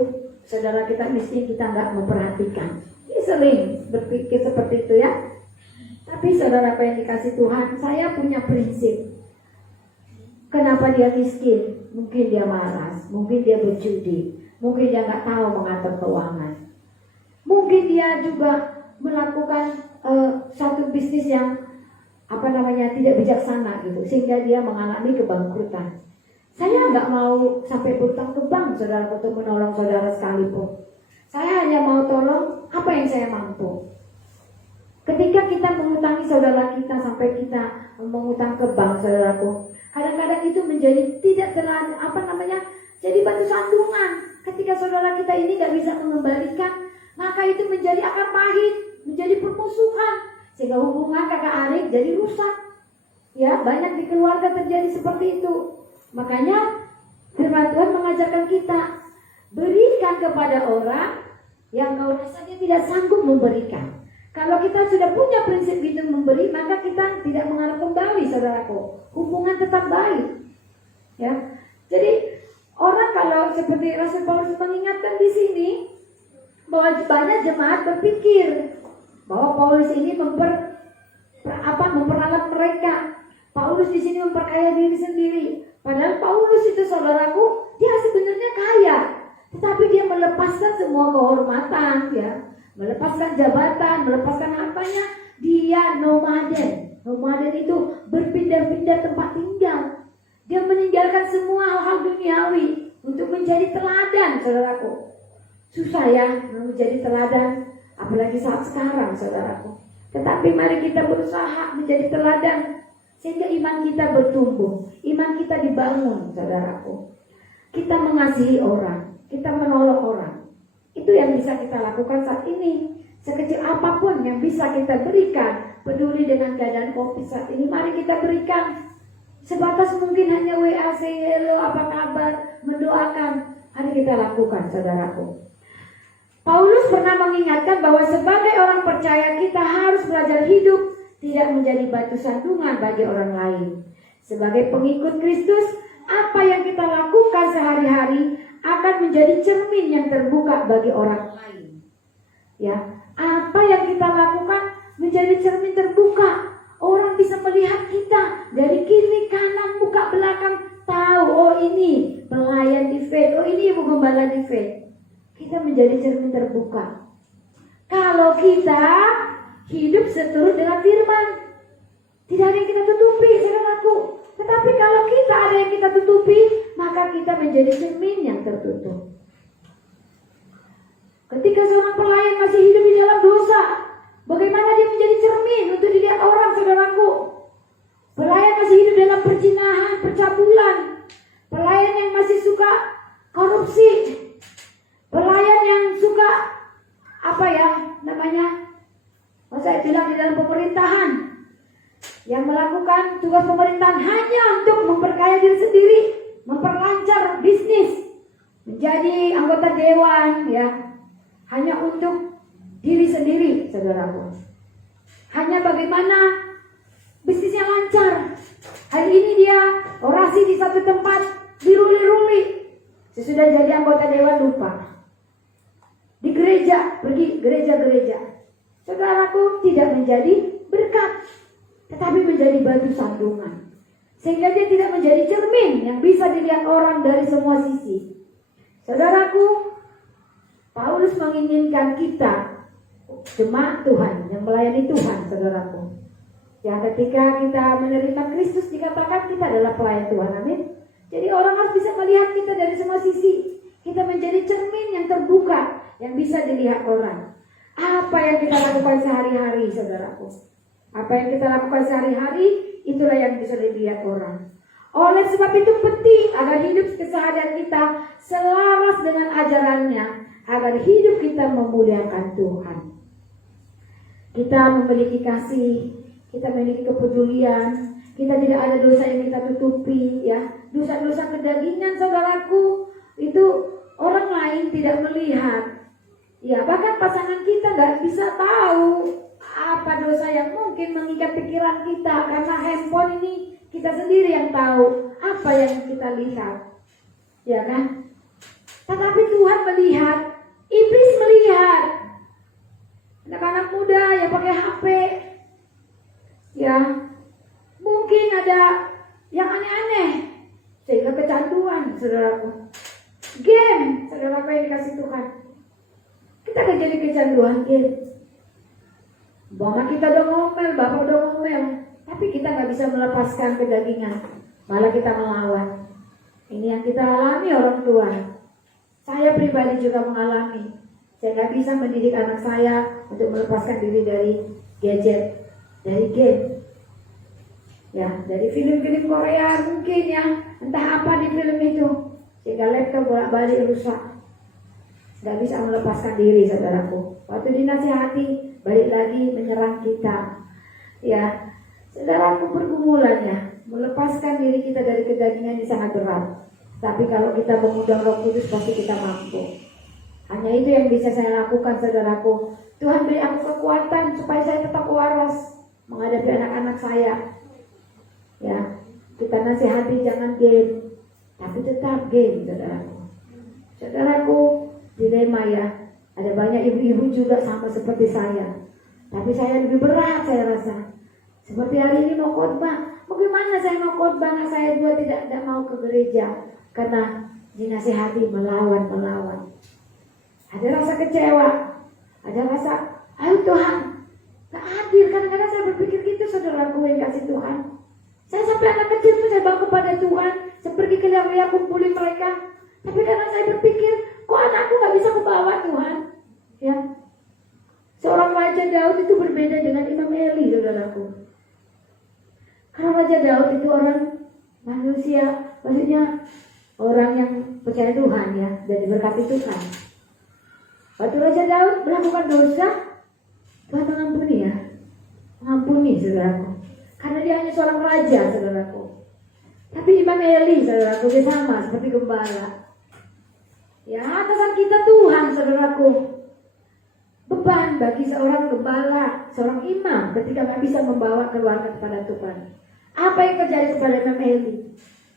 saudara kita miskin, kita nggak memperhatikan. Ini sering berpikir seperti itu, ya. Tapi saudaraku yang dikasih Tuhan, saya punya prinsip. Kenapa dia miskin? Mungkin dia malas, mungkin dia berjudi, mungkin dia nggak tahu mengatur keuangan, mungkin dia juga melakukan satu bisnis yang tidak bijaksana gitu, sehingga dia mengalami kebangkrutan. Saya nggak mau sampai berutang ke bank, saudara, untuk menolong saudara sekalipun. Saya hanya mau tolong apa yang saya mampu. Ketika kita mengutangi saudara kita sampai kita mengutang ke bank, saudaraku, kadang-kadang itu menjadi tidak terlalu jadi batu sandungan. Ketika saudara kita ini nggak bisa mengembalikan, maka itu menjadi akar pahit, menjadi permusuhan, sehingga hubungan kakak adik jadi rusak. Ya, banyak di keluarga terjadi seperti itu. Makanya firman Tuhan mengajarkan kita, berikan kepada orang yang kau rasanya tidak sanggup memberikan. Kalau kita sudah punya prinsip itu memberi, maka kita tidak mengharap kembali, saudaraku. Hubungan tetap baik. Ya, jadi orang kalau seperti Rasul Paulus mengingatkan di sini, bahwa banyak jemaat berpikir bahwa Paulus ini memperalat mereka. Paulus di sini memperkaya diri sendiri. Padahal Paulus itu, saudaraku, dia sebenarnya kaya, tetapi dia melepaskan semua kehormatan, ya, melepaskan jabatan, melepaskan hartanya. Dia nomaden. Nomaden itu berpindah-pindah tempat tinggal. Dia meninggalkan semua hal-hal duniawi untuk menjadi teladan, saudaraku. Susah ya menjadi teladan, apalagi saat sekarang, saudaraku. Tetapi mari kita berusaha menjadi teladan, sehingga iman kita bertumbuh, iman kita dibangun, saudaraku. Kita mengasihi orang, kita menolong orang. Itu yang bisa kita lakukan saat ini. Sekecil apapun yang bisa kita berikan, peduli dengan keadaan COVID saat ini, mari kita berikan. Sebatas mungkin hanya WA, say hello, apa kabar, mendoakan. Mari kita lakukan, saudaraku. Paulus pernah mengingatkan bahwa sebagai orang percaya kita harus belajar hidup tidak menjadi batu sandungan bagi orang lain. Sebagai pengikut Kristus, apa yang kita lakukan sehari-hari akan menjadi cermin yang terbuka bagi orang lain. Ya, apa yang kita lakukan menjadi cermin terbuka. Orang bisa melihat kita dari kiri, kanan, muka, belakang, tahu, oh ini pelayan di Faith, oh ini ibu gembala di Faith. Kita menjadi cermin terbuka. Kalau kita hidup seturut dengan firman, tidak ada yang kita tutupi, saudaraku. Tetapi kalau kita ada yang kita tutupi, maka kita menjadi cermin yang tertutup. Ketika seorang pelayan masih hidup di dalam dosa, bagaimana dia menjadi cermin untuk dilihat orang, saudaraku? Pelayan masih hidup dalam perzinahan, percabulan. Pelayan yang masih suka korupsi. Pelayan yang suka saya bilang di dalam pemerintahan, yang melakukan tugas pemerintahan hanya untuk memperkaya diri sendiri, memperlancar bisnis, menjadi anggota dewan, ya, hanya untuk diri sendiri, saudaraku. Hanya bagaimana bisnisnya lancar. Hari ini dia orasi di satu tempat, diruli-ruli. Sesudah jadi anggota dewan lupa. Di gereja, pergi gereja-gereja. Saudaraku, tidak menjadi berkat, tetapi menjadi batu sandungan. Sehingga dia tidak menjadi cermin yang bisa dilihat orang dari semua sisi. Saudaraku, Paulus menginginkan kita, jemaat Tuhan yang melayani Tuhan, saudaraku, yang ketika kita menerima Kristus dikatakan kita adalah pelayan Tuhan, amin. Jadi orang harus bisa melihat kita dari semua sisi. Kita menjadi cermin yang terbuka, yang bisa dilihat orang. Apa yang kita lakukan sehari-hari, saudaraku? Apa yang kita lakukan sehari-hari, itulah yang bisa dilihat orang. Oleh sebab itu penting agar hidup keseharian kita selaras dengan ajarannya, agar hidup kita memuliakan Tuhan. Kita memiliki kasih, kita memiliki kepedulian, Kita tidak ada dosa yang kita tutupi, ya. Dosa-dosa kedagingan, saudaraku, itu orang lain tidak melihat. Ya, bahkan pasangan kita nggak bisa tahu apa dosa yang mungkin mengikat pikiran kita, karena handphone ini kita sendiri yang tahu apa yang kita lihat, ya kan? Tetapi Tuhan melihat, iblis melihat. Anak-anak muda yang pakai HP, ya, mungkin ada yang aneh-aneh sehingga kecanduan, saudaraku. Game, saudaraku yang dikasih Tuhan. Kita akan jadi kecanduan game. Mama kita udah ngomel, bapak udah ngomel, tapi kita nggak bisa melepaskan kedagingan, malah kita melawan. Ini yang kita alami orang tua. Saya pribadi juga mengalami. Saya nggak bisa mendidik anak saya untuk melepaskan diri dari gadget, dari game. Ya, dari film-film Korea mungkin ya, entah apa di film itu, sehingga laptop bolak-balik rusak. Nggak bisa melepaskan diri, saudaraku. Waktu dinasihati, balik lagi menyerang kita. Ya, saudaraku, pergumulannya melepaskan diri kita dari kedagingan ini sangat berat. Tapi kalau kita mengundang Roh Kudus, pasti kita mampu. Hanya itu yang bisa saya lakukan, saudaraku. Tuhan beri aku kekuatan supaya saya tetap waras menghadapi anak-anak saya. Ya, kita nasihati jangan game, tapi tetap game, saudaraku. Saudaraku, dilema ya. Ada banyak ibu-ibu juga sama seperti saya. Tapi saya lebih berat, saya rasa. Seperti hari ini mau khotbah. Bagaimana saya mau khotbah? Anak saya juga tidak mau ke gereja karena dinasihati melawan. Ada rasa kecewa, ada rasa, ayo Tuhan, gak adil. Kadang-kadang saya berpikir gitu, saudaraku yang kasih Tuhan. Saya sampai anak kecil pun saya bawa kepada Tuhan. Saya pergi ke liar-liar kumpulin mereka. Tapi kadang saya berpikir, kok anakku gak bisa kubawa Tuhan? Ya, seorang Raja Daud itu berbeda dengan Imam Eli, saudaraku. Karena Raja Daud itu orang manusia, maksudnya orang yang percaya Tuhan ya, dan diberkati Tuhan. Waktu Raja Daud melakukan dosa, Tuhan mengampuni ya, mengampuni, saudaraku. Karena dia hanya seorang raja, saudaraku. Tapi Imam Eli, saudaraku, dia sama seperti gembala. Ya, atasan kita Tuhan, saudaraku. Beban bagi seorang gembala, seorang imam ketika gak bisa membawa keluarga kepada Tuhan. Apa yang terjadi kepada Imam Eli?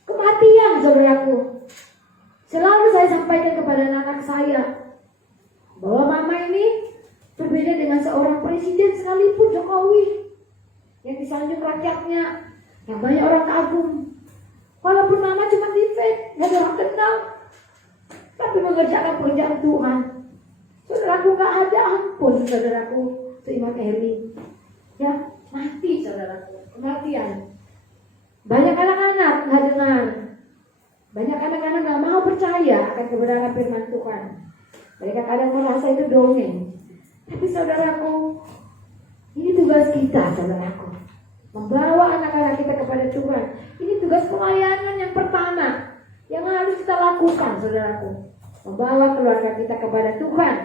Kematian, saudaraku. Selalu saya sampaikan kepada anak saya bahwa mama ini berbeda dengan seorang presiden sekalipun, Jokowi, yang disanjung rakyatnya, yang banyak orang kagum. Walaupun mama cuma defect, gak ada orang kenal, tapi mengerjakan pekerjaan Tuhan. Saudaraku, gak ada ampun, saudaraku, Imam Eli. Ya, mati, saudaraku, kematian. Banyak anak-anak gak dengar, banyak anak-anak gak mau percaya akan kebenaran firman Tuhan. Mereka kadang merasa itu dongeng. Tapi saudaraku, ini tugas kita, saudaraku, membawa anak-anak kita kepada Tuhan. Ini tugas pelayanan yang pertama yang harus kita lakukan, saudaraku. Membawa keluarga kita kepada Tuhan.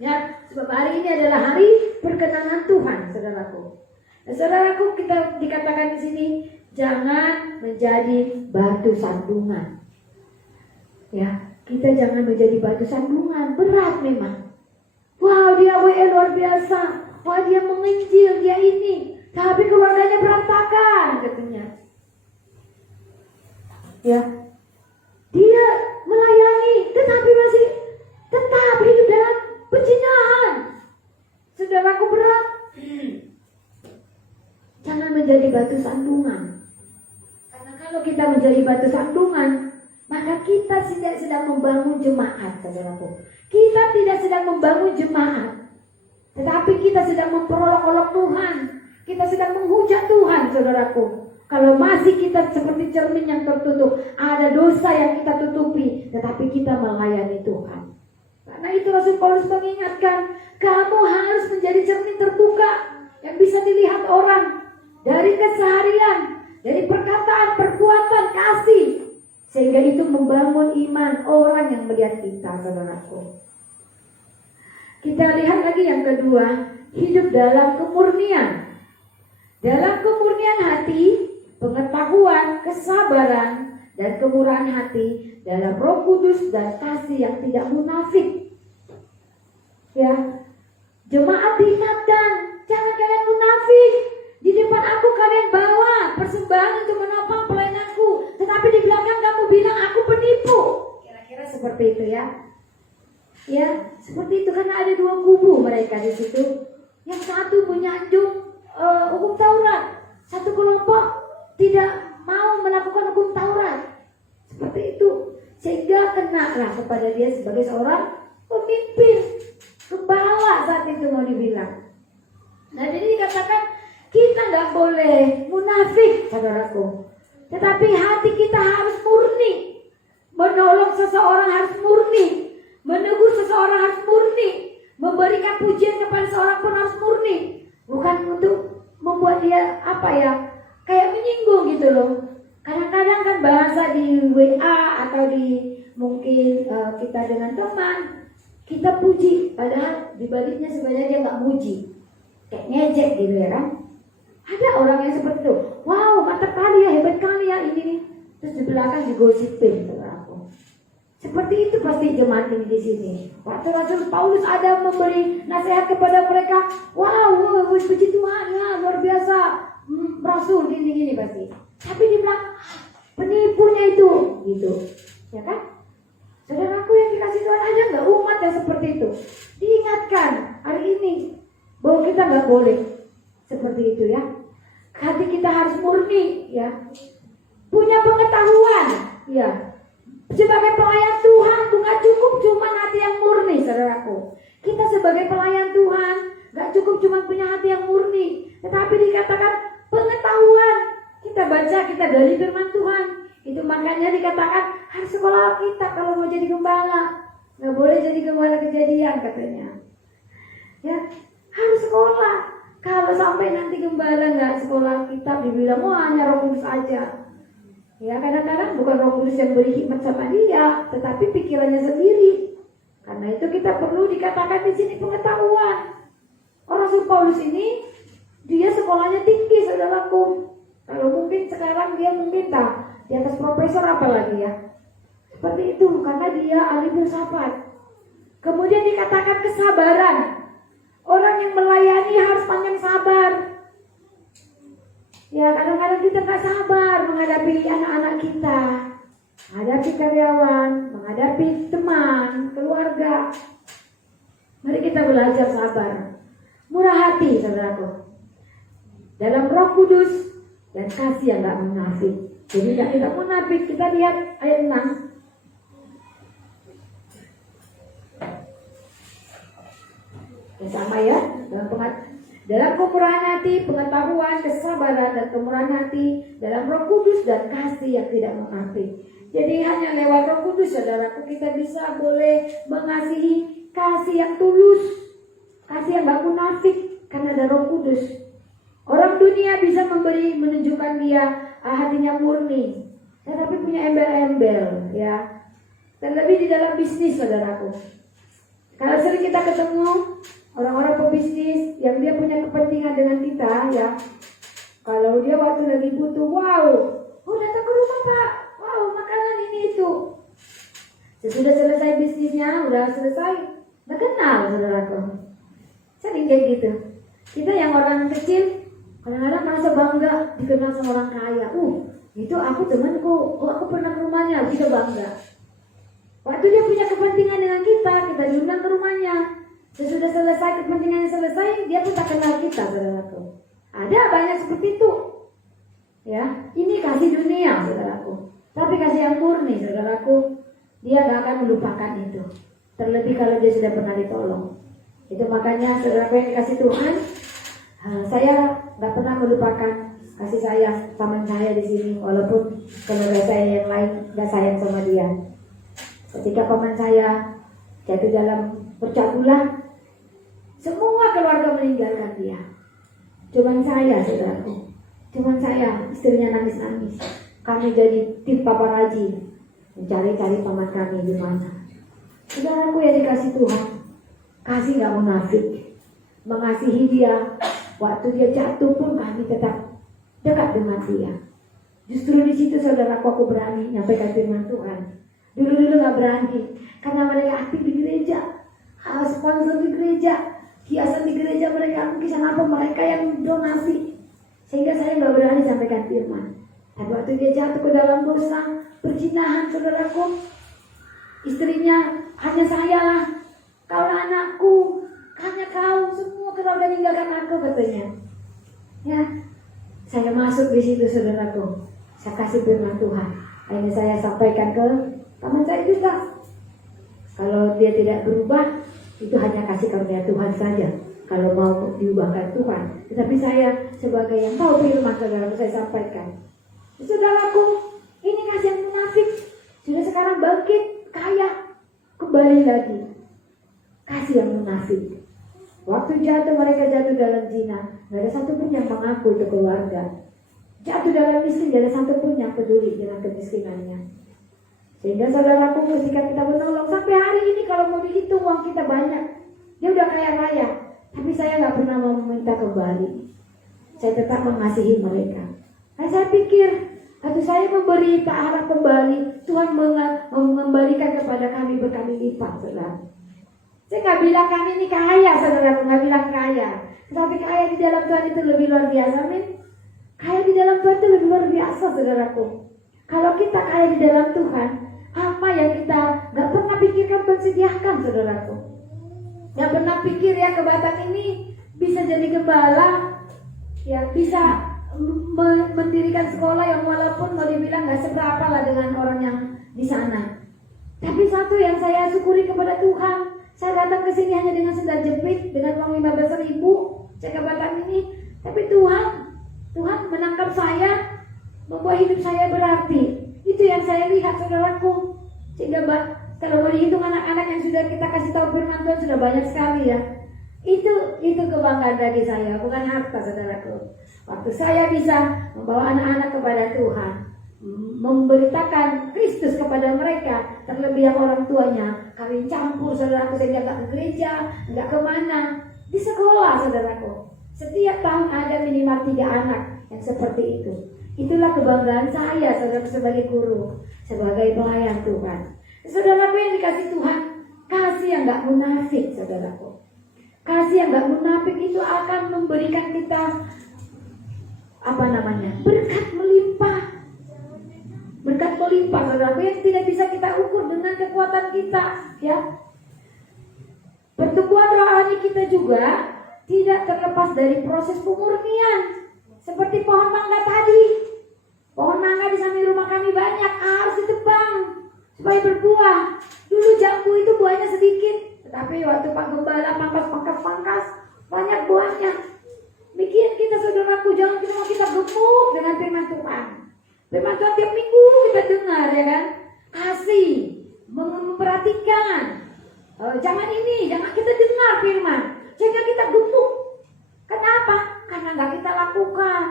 Ya, sebab hari ini adalah hari perkenanan Tuhan, saudaraku. Nah, saudaraku, kita dikatakan di sini, jangan menjadi batu sandungan. Ya, kita jangan menjadi batu sandungan. Berat memang. Wow, dia WE luar biasa. Wah, dia menginjil, dia ini. Tapi keluarganya berantakan, katanya. Ya, dia melayani, tetapi masih tetap hidup dalam perzinahan. Saudaraku, berat. Jangan menjadi batu sandungan. Karena kalau kita menjadi batu sandungan, maka kita tidak sedang membangun jemaat, saudaraku. Kita tidak sedang membangun jemaat, tetapi kita sedang memperolok-olok Tuhan. Kita sedang menghujat Tuhan, saudaraku. Kalau masih kita seperti cermin yang tertutup, ada dosa yang kita tutupi, tetapi kita melayani Tuhan. Karena itu Rasul Paulus mengingatkan, kamu harus menjadi cermin terbuka yang bisa dilihat orang dari keseharian, dari perkataan, perbuatan, kasih, sehingga itu membangun iman orang yang melihat kita, saudaraku. Kita lihat lagi yang kedua, hidup dalam kemurnian. Dalam kemurnian hati, pengetahuan, kesabaran, dan kemurahan hati dalam Roh Kudus dan kasih yang tidak munafik. Ya, jemaat diingatkan, jangan kalian munafik. Di depan aku kalian bawa persembahan untuk menopang pelayananku, tetapi di belakang kamu bilang aku penipu. Kira-kira seperti itu ya. Ya, seperti itu karena ada dua kubu mereka di situ. Yang satu menyanjung hukum Taurat, satu kelompok tidak mau melakukan hukum Taurat. Seperti itu, sehingga kenalah kepada dia sebagai seorang pemimpin, gembala saat itu mau dibilang. Nah, jadi dikatakan kita nggak boleh munafik, saudaraku. Tetapi hati kita harus murni. Menolong seseorang harus murni. Menegur seseorang harus murni. Memberikan pujian kepada seorang pun harus murni. Bukan untuk membuat dia kayak menyinggung gitu loh. Kadang-kadang kan bahasa di WA atau di mungkin kita dengan teman, kita puji, padahal di baliknya sebenarnya dia nggak muji, kayak ngejek gitu ya kan. Ada orang yang seperti itu, wow mantap kali ya, hebat kali ya ini nih. Terus di belakang digosipin aku. Seperti itu pasti jemaat ini di sini. Waktu Rasul Paulus ada memberi nasihat kepada mereka, wow puji Tuhan ya, luar biasa, Rasul gini pasti. Tapi di belakang penipunya itu, gitu, ya kan? Saudaraku yang dikasih Tuhan, ada nggak umat yang seperti itu? Diingatkan hari ini bahwa kita nggak boleh seperti itu ya. Hati kita harus murni ya. Punya pengetahuan ya. Sebagai pelayan Tuhan bukan cukup cuma hati yang murni, saudaraku. Kita sebagai pelayan Tuhan nggak cukup cuma punya hati yang murni, tetapi dikatakan pengetahuan. Kita baca, kita gali firman Tuhan. Itu makanya dikatakan harus sekolah kita kalau mau jadi gembala. Nggak boleh jadi gembala Kejadian katanya. Ya, harus sekolah. Kalau sampai nanti gembala nggak sekolah kitab, dibilang hanya Roh Kudus aja. Ya, kadang-kadang bukan Roh Kudus yang beri hikmat sama dia, tetapi pikirannya sendiri. Karena itu kita perlu dikatakan di sini pengetahuan. Orang Rasul Paulus ini dia sekolahnya tinggi, saudaraku. Kalau mungkin sekarang dia mungkin di atas profesor apalagi ya. Seperti itu karena dia ahli filsafat. Kemudian dikatakan kesabaran. Orang yang melayani harus panjang sabar. Ya, kadang-kadang kita nggak sabar menghadapi anak-anak kita, menghadapi karyawan, menghadapi teman, keluarga. Mari kita belajar sabar, murah hati, saudaraku, dalam Roh Kudus dan kasih yang nggak munafik. Jadi tidak munafik. Kita lihat ayat 6. Ya, sama ya, dalam kemurahan hati, pengetahuan, kesabaran, dan kemurahan hati, dalam Roh Kudus dan kasih yang tidak munafik. Jadi hanya lewat Roh Kudus, saudaraku, kita bisa boleh mengasihi kasih yang tulus, kasih yang gak munafik, karena ada Roh Kudus. Orang dunia bisa menunjukkan dia hatinya murni, tetapi punya embel-embel, ya. Terlebih di dalam bisnis, saudaraku. Kalau sering kita ketemu orang-orang pebisnis yang dia punya kepentingan dengan kita, ya. Kalau dia waktu lagi butuh, datang ke rumah Pak, makanan ini itu. Sesudah selesai bisnisnya, udah selesai, udah kenal, saudaraku. Sering kayak gitu. Kita yang orang kecil, kadang-kadang merasa bangga dikenal sama orang kaya. Itu aku temanku, aku pernah ke rumahnya, kita bangga. Waktu dia punya kepentingan dengan kita diundang ke rumahnya. Sesudah selesai kepentingannya selesai, dia pun tak kenal kita, saudaraku. Ada banyak seperti itu. Ya, ini kasih dunia, saudaraku. Tapi kasih yang murni, saudaraku, dia gak akan melupakan itu. Terlebih kalau dia sudah pernah ditolong. Itu makanya saudaraku yang dikasih Tuhan, saya gak pernah melupakan kasih sayang teman saya di sini, walaupun keluarga saya yang lain gak sayang sama dia. Ketika paman saya jatuh dalam bercak gula, semua keluarga meninggalkan dia. Cuman saya, saudaraku, istrinya nangis-nangis. Kami jadi tim paparazi, mencari-cari paman kami di mana. Saudaraku yang dikasih Tuhan, kasih gak munafik, mengasihi dia. Waktu dia jatuh pun kami tetap dekat dengan dia. Justru di situ saudaraku aku berani nyampaikan firman Tuhan. Dulu-dulu gak berani, karena mereka aktif di gereja, sponsor di gereja, hiasan di gereja mereka, lukisan apa mereka yang donasi, sehingga saya gak berani sampaikan firman. Dan waktu dia jatuh ke dalam dosa perzinahan, saudaraku, istrinya hanya saya lah, kau lah anakku, hanya kau, semua keluarga meninggalkan aku, katanya. Ya, saya masuk di situ, saudaraku. Saya kasih firman Tuhan. Akhirnya saya sampaikan ke teman saya juga. Kalau dia tidak berubah, itu hanya kasih karunia Tuhan saja. Kalau mau diubahkan Tuhan. Tetapi saya sebagai yang tahu firman, saudaraku, saya sampaikan. Saudaraku, ini kasih yang munafik. Sudah sekarang bangkit, kaya, kembali lagi. Kasih yang munafik. Waktu jatuh, mereka jatuh dalam zina. Gak ada satupun yang mengaku itu keluarga. Jatuh dalam miskin, tidak ada satupun yang peduli dengan kemiskinannya. Sehingga saudaraku, ketika kita menolong, sampai hari ini kalau mau dihitung uang kita banyak, dia udah kaya raya, tapi saya nggak pernah mau meminta kembali. Saya tetap mengasihi mereka. Nah, saya pikir, waktu saya memberi tak harap kembali, Tuhan mengembalikan kepada kami berkali lipat, saudara. Saya nggak bilang kami ini kaya, saudaraku, nggak bilang kaya. Tetapi kaya di dalam Tuhan itu lebih luar biasa, amin. Kaya di dalam Tuhan itu lebih luar biasa, saudaraku. Kalau kita kaya di dalam Tuhan, apa yang kita gak pernah pikirkan Tuhan sediakan, saudaraku. Gak pernah pikir ya ke Batam ini bisa jadi gembala, ya bisa mendirikan sekolah yang walaupun mau dibilang gak seberapa lah dengan orang yang di sana. Tapi satu yang saya syukuri kepada Tuhan, saya datang ke sini hanya dengan sendal jepit, dengan uang 15.000, saya ke Batam ini, tapi Tuhan menangkap saya, membuat hidup saya berarti. Itu yang saya lihat, saudaraku. Sehingga kalau mau dihitung anak-anak yang sudah kita kasih tahu firman Tuhan sudah banyak sekali ya. Itu kebanggaan bagi saya, bukan harta, saudaraku. Waktu saya bisa membawa anak-anak kepada Tuhan, memberitakan Kristus kepada mereka, terlebih yang orang tuanya kawin campur, saudaraku, saya nggak ke gereja, nggak kemana, di sekolah, saudaraku. Setiap tahun ada minimal 3 anak yang seperti itu. Itulah kebanggaan saya, saudara, sebagai guru, sebagai pelayan Tuhan. Saudaraku yang dikasih Tuhan, kasih yang gak munafik, saudaraku. Kasih yang gak munafik itu akan memberikan kita berkat melimpah. Berkat melimpah, saudaraku, yang tidak bisa kita ukur dengan kekuatan kita, ya. Pertumbuhan rohani kita juga tidak terlepas dari proses pemurnian. Seperti pohon mangga tadi. Pohon mangga di samping rumah kami banyak, harus ditebang supaya berbuah. Dulu jambu itu buahnya sedikit, tetapi waktu Pak Gembala pangkas, banyak buahnya. Bikin kita, saudaraku, jangan kita gemuk dengan firman Tuhan. Firman Tuhan tiap minggu kita dengar, ya kan? Kasih, memperhatikan. Jangan kita dengar firman, jangan kita gemuk. Kenapa? Karena nggak kita lakukan.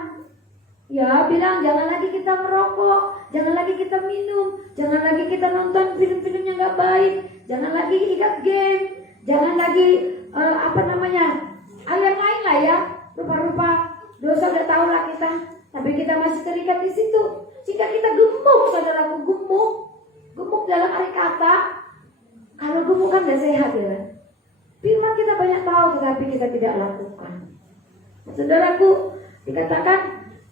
Ya, bilang jangan lagi kita merokok, jangan lagi kita minum, jangan lagi kita nonton film-film yang nggak baik, jangan lagi ikat game, jangan lagi hal yang lain lah ya, rupa-rupa dosa udah tahu lah kita, tapi kita masih terikat di situ, sehingga kita gemuk, saudaraku, gemuk dalam arti kata. Kalau gemuk kan nggak sehat ya. Firman kita banyak tahu, tetapi kita tidak lakukan. Saudaraku, dikatakan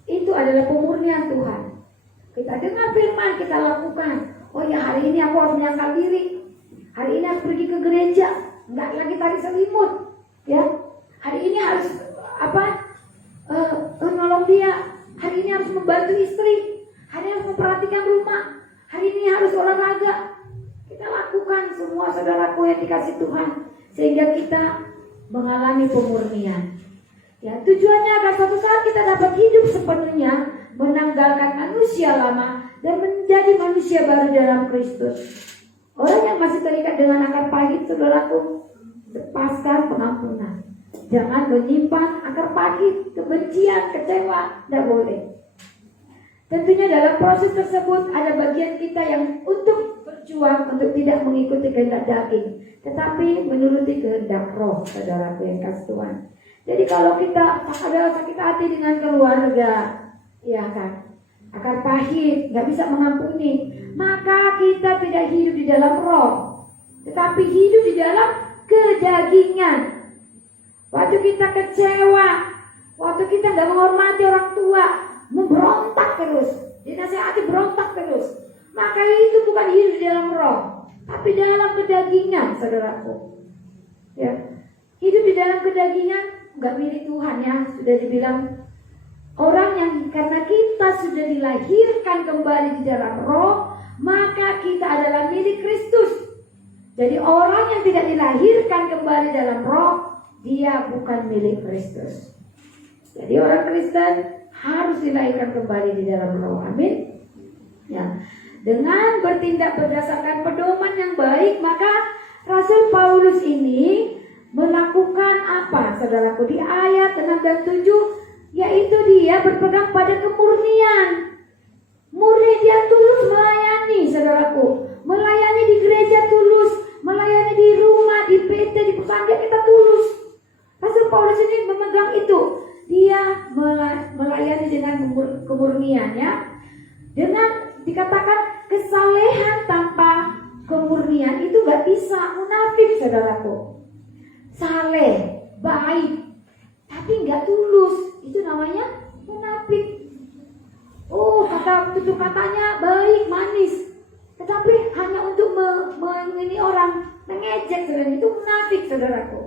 itu adalah pemurnian Tuhan. Kita dengar firman, kita lakukan. Oh ya, hari ini aku harus menyangkal diri. Hari ini harus pergi ke gereja, enggak lagi tarik selimut. Ya, hari ini harus nolong dia. Hari ini harus membantu istri. Hari ini harus memperhatikan rumah. Hari ini harus olahraga. Kita lakukan semua, saudaraku, yang dikasih Tuhan, sehingga kita mengalami pemurnian. Ya, tujuannya agar suatu saat kita dapat hidup sepenuhnya, menanggalkan manusia lama dan menjadi manusia baru dalam Kristus. Orang yang masih terikat dengan akar pahit, saudaraku, lepaskan pengampunan. Jangan menyimpan akar pahit, kebencian, kecewa, tidak boleh. Tentunya dalam proses tersebut ada bagian kita yang untuk berjuang untuk tidak mengikuti kehendak daging, tetapi menuruti kehendak roh, saudaraku yang kasih Tuhan. Jadi kalau kita ada sakit hati dengan keluarga, ya kan, akar pahit, nggak bisa mengampuni, maka kita tidak hidup di dalam roh, tetapi hidup di dalam kedagingan. Waktu kita kecewa, waktu kita nggak menghormati orang tua, memberontak terus, dinasehati berontak terus, maka itu bukan hidup di dalam roh, tapi dalam kedagingan, saudaraku. Ya, hidup di dalam kedagingan nggak milik Tuhan ya, sudah dibilang. Orang yang karena kita sudah dilahirkan kembali di dalam roh, maka kita adalah milik Kristus. Jadi orang yang tidak dilahirkan kembali dalam roh, dia bukan milik Kristus. Jadi orang Kristen harus dilahirkan kembali di dalam roh. Amin. Ya. Dengan bertindak berdasarkan pedoman yang baik, maka Rasul Paulus ini melakukan apa, saudaraku, di ayat 6 dan 7, yaitu dia berpegang pada kemurnian. Murni, dia tulus melayani, saudaraku. Melayani di gereja tulus, melayani di rumah, di PT, di perusahaan kita tulus. Rasul Paulus ini memegang itu. Dia melayani dengan kemurnian ya. Dengan dikatakan kesalehan tanpa kemurnian itu gak bisa, munafik, saudaraku. Saleh, baik, tapi gak tulus, itu namanya munafik. Oh, kata tutur katanya baik, manis, tetapi hanya untuk mengini orang, mengejek, saudara, itu munafik, saudaraku.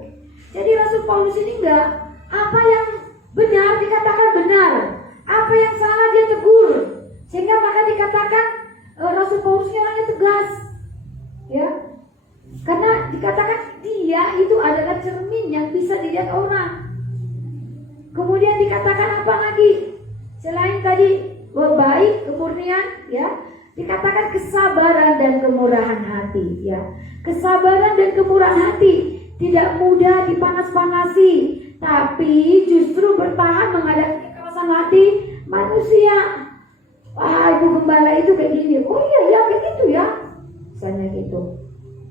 Jadi Rasul Paulus ini enggak, apa yang benar dikatakan benar, apa yang salah dia tegur, sehingga maka dikatakan Rasul Paulus ini orangnya tegas, ya, karena dikatakan dia itu adalah cermin yang bisa dilihat orang. Kemudian dikatakan apa lagi? Selain tadi baik, kemurnian, ya, dikatakan kesabaran dan kemurahan hati, ya. Kesabaran dan kemurahan hati, tidak mudah dipanas-panasi, tapi justru bertahan menghadapi kekerasan hati manusia. Wah, Ibu Gembala itu kayak gini. Oh iya ya, kayak gitu ya. Misalnya gitu.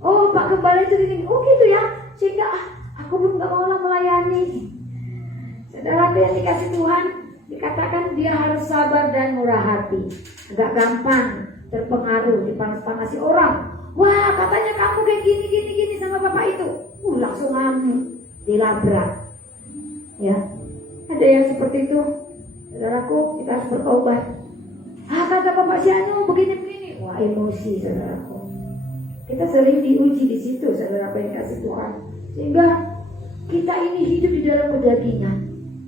Oh, Pak Gembala itu gini. Oh gitu ya. Sehingga aku pun gak mau melayani. Saudara yang dikasih Tuhan, dikatakan dia harus sabar dan murah hati. Gak gampang terpengaruh, dipanas-panasi orang. Wah, katanya kamu kayak gini sama bapak itu. Langsung dilabrak. Ya, ada yang seperti itu. Saudaraku, kita harus bertobat. Kata bapak si Anu begini-begini. Wah, emosi, saudaraku. Kita sering diuji di situ, saudara yang kasih Tuhan. Sehingga kita ini hidup di dalam kedagingan,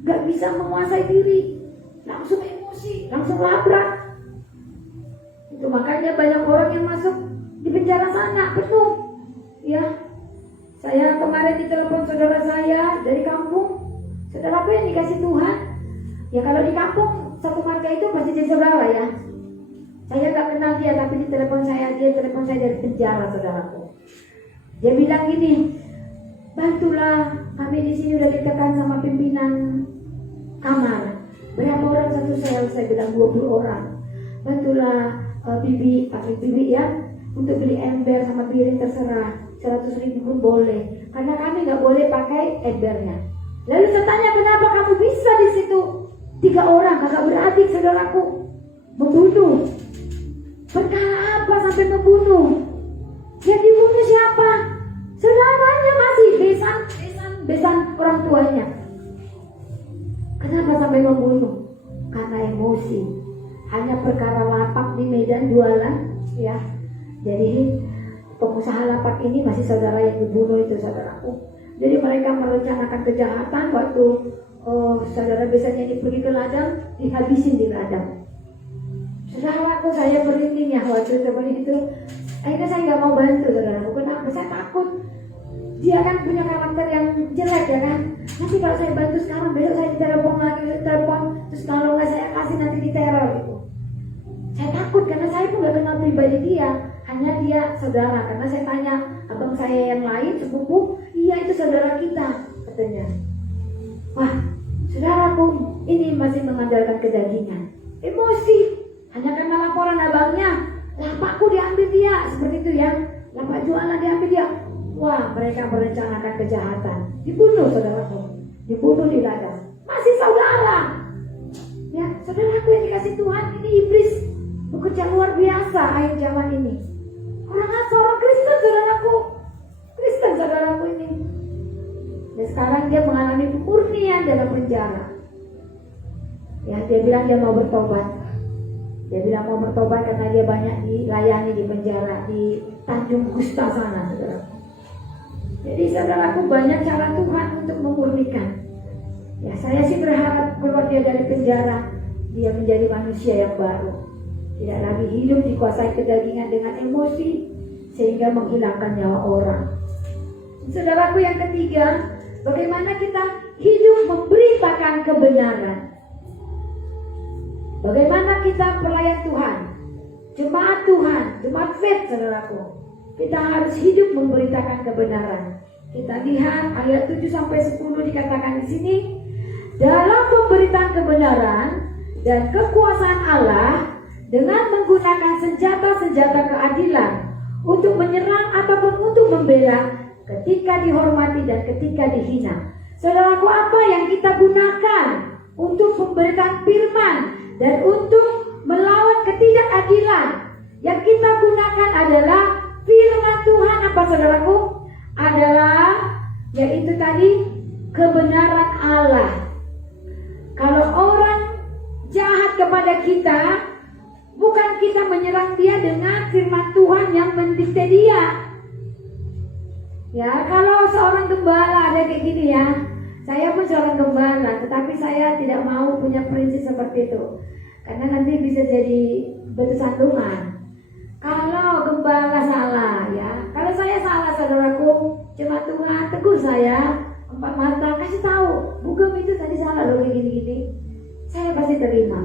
gak bisa menguasai diri, langsung emosi, langsung labrak. Itu makanya banyak orang yang masuk di penjara sana penuh. Ya, saya kemarin ditelepon saudara saya dari kampung. Saudara apa yang dikasih Tuhan? Ya kalau di kampung satu marga itu pasti jadi saudara ya. Saya gak kenal dia, tapi dia telepon saya dari penjara, saudaraku. Dia bilang gini, bantulah, kami di sini udah ditekan sama pimpinan kamar. Berapa orang satu sel? Saya bilang 20 orang. Bantulah bibi, pakai bibi ya, untuk beli ember sama piring terserah, 100.000 pun boleh. Karena kami nggak boleh pakai embernya. Lalu saya tanya, kenapa kamu bisa di situ? 3 orang, kakak beradik, saudaraku, membunuh. Perkara apa sampai membunuh? Yang dibunuh siapa? Saudaranya masih besan orang tuanya. Kenapa sampai membunuh? Karena emosi. Hanya perkara lapak di medan jualan, ya. Jadi pengusaha lapak ini masih saudara yang dibunuh itu, saudaraku. Jadi mereka merencanakan kejahatan waktu saudara besannya ini pergi ke ladang, dihabisin di ladang. Saudaraku, saya merinding ya waktu seperti itu. Akhirnya saya nggak mau bantu, saudaraku. Kenapa? Saya takut. Dia kan punya karakter yang jelek ya kan. Nanti kalau saya bantu sekarang, besok saya ditelepon lagi, terus kalau nggak saya kasih nanti diteror gitu. Saya takut karena saya pun nggak kenal pribadi dia, hanya dia saudara. Karena saya tanya abang saya yang lain sepupu, iya itu saudara kita katanya. Wah, saudaraku, ini masih mengandalkan kedagingan, emosi. Hanya karena laporan abangnya, lapakku diambil dia, seperti itu ya. Lapak jualan diambil dia. Wah, mereka merencanakan kejahatan. Dibunuh, saudaraku. Dibunuh di ladang. Masih saudara. Ya, Saudaraku yang dikasih Tuhan, ini iblis bekerja luar biasa akhir zaman ini. Orang apa? Orang Kristen, saudaraku. Kristen, saudaraku ini. Dan sekarang dia mengalami kemurnian dalam penjara. Ya, dia bilang dia mau bertobat. Dia bilang mau bertobat karena dia banyak dilayani di penjara di Tanjung Gusta sana, saudaraku. Jadi saudaraku, banyak cara Tuhan untuk memurnikan. Ya, saya sih berharap keluar dia dari penjara, dia menjadi manusia yang baru. Tidak lagi hidup dikuasai kedagingan dengan emosi sehingga menghilangkan nyawa orang. Saudaraku yang ketiga, bagaimana kita hidup memberitakan kebenaran. Bagaimana kita pelayan Tuhan, jemaat Tuhan, jemaat faith, saudaraku. Kita harus hidup memberitakan kebenaran. Kita lihat ayat 7-10 dikatakan di sini, dalam pemberitaan kebenaran dan kekuasaan Allah dengan menggunakan senjata-senjata keadilan untuk menyerang ataupun untuk membela ketika dihormati dan ketika dihina. Saudaraku, apa yang kita gunakan untuk pemberitaan firman dan untuk melawan ketidakadilan? Yang kita gunakan adalah firman Tuhan. Apa, saudaraku? Adalah yaitu tadi kebenaran Allah. Kalau orang jahat kepada kita, bukan kita menyerang dia dengan firman Tuhan yang mendikte dia. Ya, kalau seorang gembala ada kayak gini ya. Saya pun seorang gembala, tetapi saya tidak mau punya prinsip seperti itu. Karena nanti bisa jadi batu sandungan. Kalau gembala salah ya, kalau saya salah, saudaraku, jemaat Tuhan tegur saya, 4 mata, kasih tahu, Bugem itu tadi salah loh gini-gini. Saya pasti terima.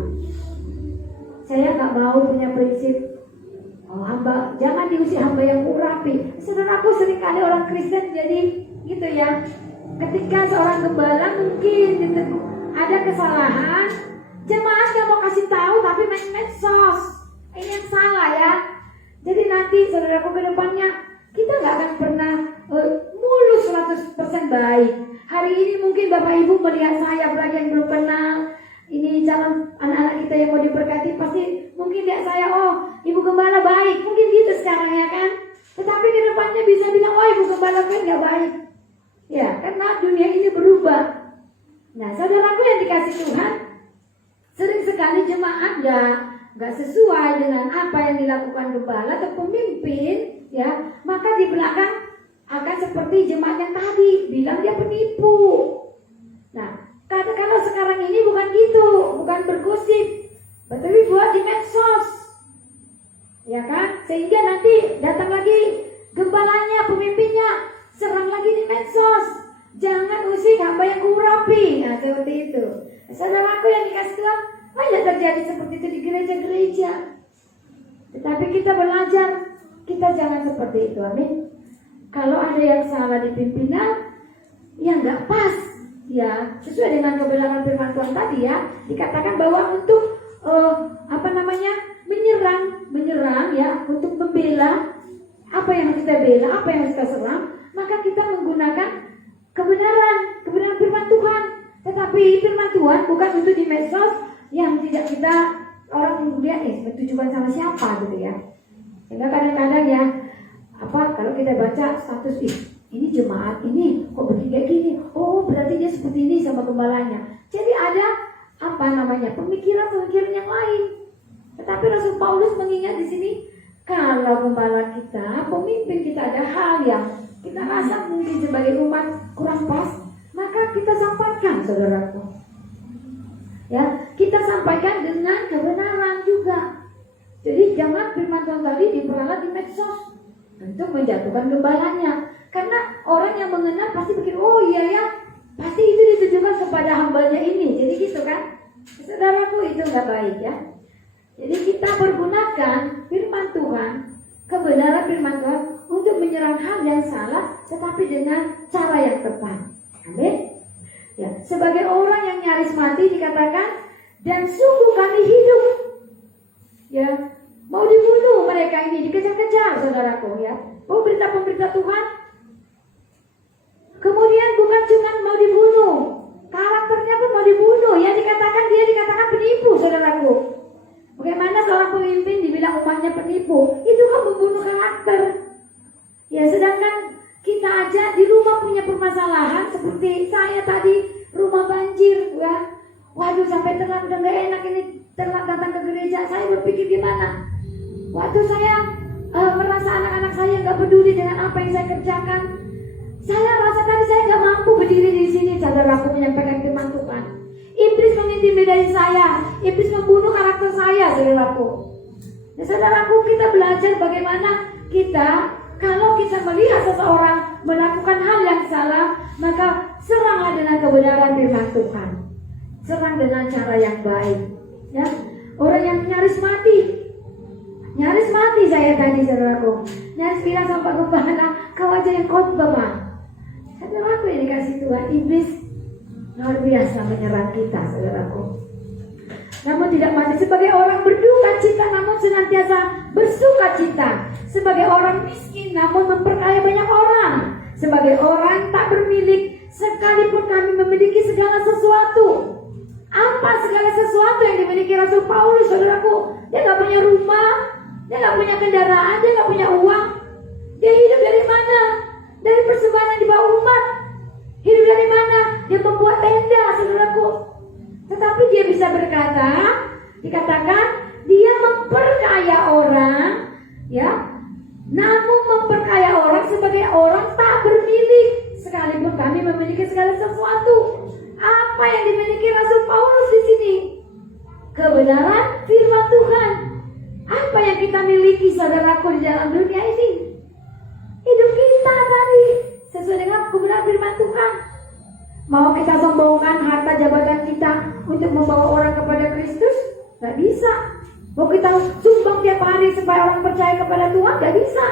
Saya nggak mau punya prinsip hamba, jangan diusir hamba yang urapi. Saudaraku, seringkali orang Kristen jadi gitu ya. Ketika seorang gembala mungkin ada kesalahan, jemaat nggak mau kasih tahu tapi main medsos. Ini yang salah ya. Jadi nanti saudaraku ke depannya kita nggak akan pernah mulus 100% baik. Hari ini mungkin Bapak Ibu melihat saya, apalagi yang belum kenal. Ini calon anak-anak kita yang mau diberkati, pasti mungkin lihat saya, oh ibu gembala baik, mungkin gitu secaranya kan. Tetapi ke depannya bisa bilang, oh ibu gembala kan gak baik. Ya, karena dunia ini berubah. Nah, saudaraku yang dikasih Tuhan, sering sekali jemaat gak sesuai dengan apa yang dilakukan gembala atau pemimpin, ya, maka di belakang akan seperti jemaat yang tadi bilang dia penipu. Nah, kalau sekarang ini bukan gitu, bukan bergosip, tapi buat di medsos, ya kan? Sehingga nanti datang lagi gembalanya, pemimpinnya, serang lagi di medsos. Jangan usik hamba yang kurapi. Nah, seperti itu. Saudaraku yang dikasih Tuhan, banyak terjadi seperti itu di gereja-gereja. Tetapi kita belajar, kita jangan seperti itu, amin. Kalau ada yang salah di pimpinan, yang nggak pas, ya sesuai dengan kebenaran firman Tuhan tadi ya, dikatakan bahwa untuk menyerang ya, untuk membela apa yang kita bela, apa yang kita serang, maka kita menggunakan kebenaran firman Tuhan. Tetapi firman Tuhan bukan untuk di medsos yang tidak kita orang kemudian bertujuan sama siapa gitu ya. Sehingga kadang-kadang ya, kalau kita baca status ini jemaat ini kok begini kayak gini, oh berarti dia seperti ini sama gembalanya. Jadi ada pemikiran yang lain. Tetapi Rasul Paulus mengingat di sini, kalau gembala kita, pemimpin kita ada hal yang kita rasa mungkin sebagai umat kurang pas, maka kita sampaikan, saudaraku. Ya, kita sampaikan dengan kebenaran juga. Jadi jangan firman Tuhan tadi diperalat di medsos untuk menjatuhkan gembalanya. Karena orang yang mengenal pasti pikir, oh iya ya, pasti itu ditujukan kepada hambanya ini. Jadi gitu kan, saudaraku, itu nggak baik ya. Jadi kita pergunakan firman Tuhan, kebenaran firman Tuhan untuk menyerang hal yang salah, tetapi dengan cara yang tepat. Amin. Ya, sebagai orang yang nyaris mati dikatakan, dan sungguh kami hidup. Ya, mau dibunuh mereka ini, dikejar-kejar, saudaraku ya. Pemberita Tuhan. Kemudian bukan cuma mau dibunuh, karakter karakternya pun mau dibunuh. Ya dikatakan penipu, saudaraku. Bagaimana seorang pemimpin dibilang umatnya penipu? Itu kan membunuh karakter. Ya, sedangkan kita aja di rumah punya permasalahan seperti saya tadi, rumah banjir, ya. Waduh, sampai telat, udah gak enak ini telat datang ke gereja. Saya berpikir gimana? Waktu saya merasa anak-anak saya gak peduli dengan apa yang saya kerjakan, saya rasa tadi saya gak mampu berdiri di sini, saudaraku, menyampaikan firman Tuhan. Iblis mengintimidasi saya, iblis membunuh karakter saya, saudaraku. Ya, saudaraku, kita belajar bagaimana kita, kalau kita melihat seseorang melakukan hal yang salah, maka seranglah dengan kebenaran firman Tuhan. Serang dengan cara yang baik. Ya, orang yang nyaris mati saya tadi, saudaraku. Nyaris bilang sama Pak Gembala, kau aja yang khotbah, Pak. Saudaraku yang dikasih Tuhan, iblis luar biasa menyerang kita, saudaraku. Namun tidak mati. Sebagai orang berduka cita, namun senantiasa bersuka cita. Sebagai orang miskin, namun memperkaya banyak orang. Sebagai orang tak bermilik, sekalipun kami memiliki segala sesuatu. Apa segala sesuatu yang dimiliki Rasul Paulus, saudaraku? Dia gak punya rumah, dia gak punya kendaraan, dia gak punya uang. Dia hidup dari mana? Dari persembahan yang dibawa umat. Hidup dari mana? Dia membuat tenda, saudaraku. Tetapi dia bisa berkata, dikatakan dia memperkaya orang, ya. Namun memperkaya orang sebagai orang tak bermilik, sekalipun kami memiliki segala sesuatu. Apa yang dimiliki Rasul Paulus di sini? Kebenaran firman Tuhan. Apa yang kita miliki, saudaraku, di dalam dunia ini? Hidup kita tadi sesuai dengan kebenaran firman Tuhan. Mau kita sombongkan harta jabatan kita untuk membawa orang kepada Kristus? Gak bisa. Mau kita sumbang tiap hari supaya orang percaya kepada Tuhan? Gak bisa.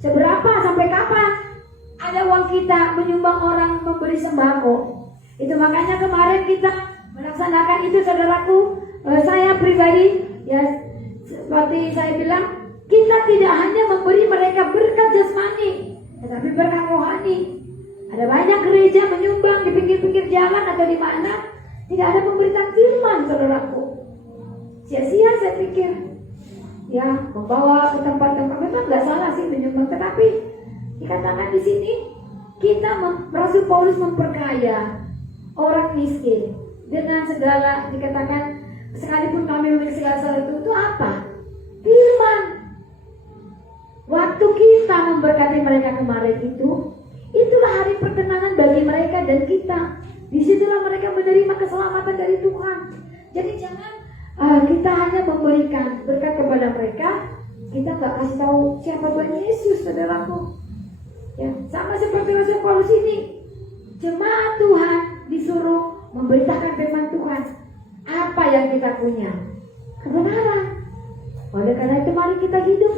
Seberapa, sampai kapan ada uang kita menyumbang orang memberi sembako? Itu makanya kemarin kita melaksanakan itu, saudaraku. Saya pribadi, ya seperti saya bilang, kita tidak hanya memberi mereka berkat jasmani, tetapi berkat rohani. Ada banyak gereja menyumbang di pinggir-pinggir jalan atau di mana tidak ada pemberitaan firman, saudaraku. Sia-sia saya pikir. Ya, membawa ke tempat-tempat memang nggak salah sih menyumbang, tetapi dikatakan di sini kita Rasul Paulus memperkaya orang miskin dengan segala, dikatakan sekalipun kami memiliki segala sesuatu, itu apa? Firman. Waktu kita memberkati mereka kemarin itu, itulah hari perkenanan bagi mereka dan kita. Disitulah mereka menerima keselamatan dari Tuhan. Jadi jangan kita hanya memberikan berkat kepada mereka, kita nggak kasih tahu siapa Tuhan Yesus, saudaraku. Ya, sama seperti Rasul Paulus ini, jemaat Tuhan disuruh memberitakan firman Tuhan. Apa yang kita punya? Kebenaran. Oleh karena itu mari kita hidup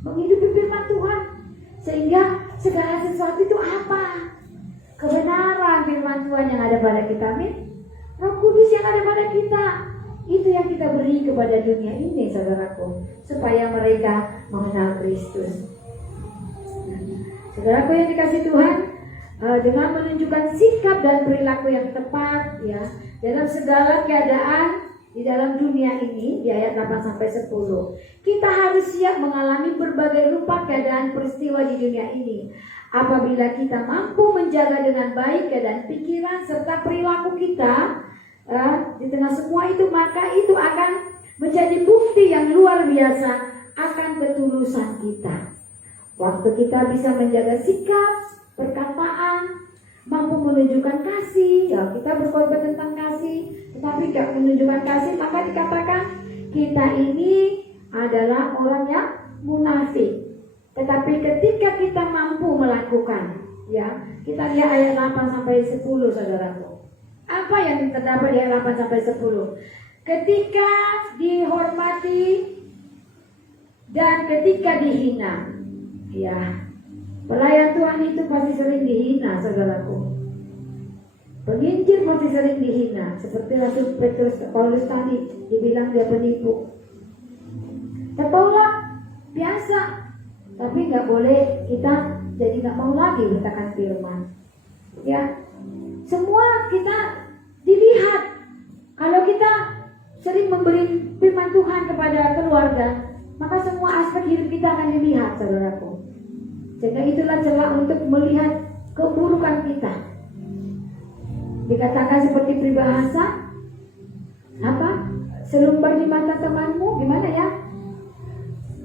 menghidupi firman Tuhan, sehingga segala sesuatu itu apa? Kebenaran firman Tuhan yang ada pada kita, amin. Roh Kudus yang ada pada kita, itu yang kita beri kepada dunia ini, saudaraku, supaya mereka mengenal Kristus. Saudaraku yang dikasih Tuhan, dengan menunjukkan sikap dan perilaku yang tepat, ya, dalam segala keadaan di dalam dunia ini, di ayat 8-10, kita harus siap mengalami berbagai rupa keadaan peristiwa di dunia ini. Apabila kita mampu menjaga dengan baik keadaan pikiran serta perilaku kita di tengah semua itu, maka itu akan menjadi bukti yang luar biasa akan ketulusan kita. Waktu kita bisa menjaga sikap, perkataan, mampu menunjukkan kasih, ya kita berkhotbah tentang kasih, tetapi tidak menunjukkan kasih, maka dikatakan kita ini adalah orang yang munafik. Tetapi ketika kita mampu melakukan, ya kita lihat ayat 8-10, saudaraku. Apa yang terdapat di ayat 8-10? Ketika dihormati dan ketika dihina, ya. Pelayan Tuhan itu pasti sering dihina, saudaraku. Penginjil pasti sering dihina, seperti Rasul Paulus tadi dibilang dia penipu. Tertolak biasa, tapi nggak boleh kita jadi nggak mau lagi beritakan firman. Ya, semua kita dilihat. Kalau kita sering memberi firman Tuhan kepada keluarga, maka semua aspek hidup kita akan dilihat, saudaraku. Sehingga itulah celah untuk melihat keburukan kita. Dikatakan seperti peribahasa, apa? Selumbar di mata temanmu, gimana ya?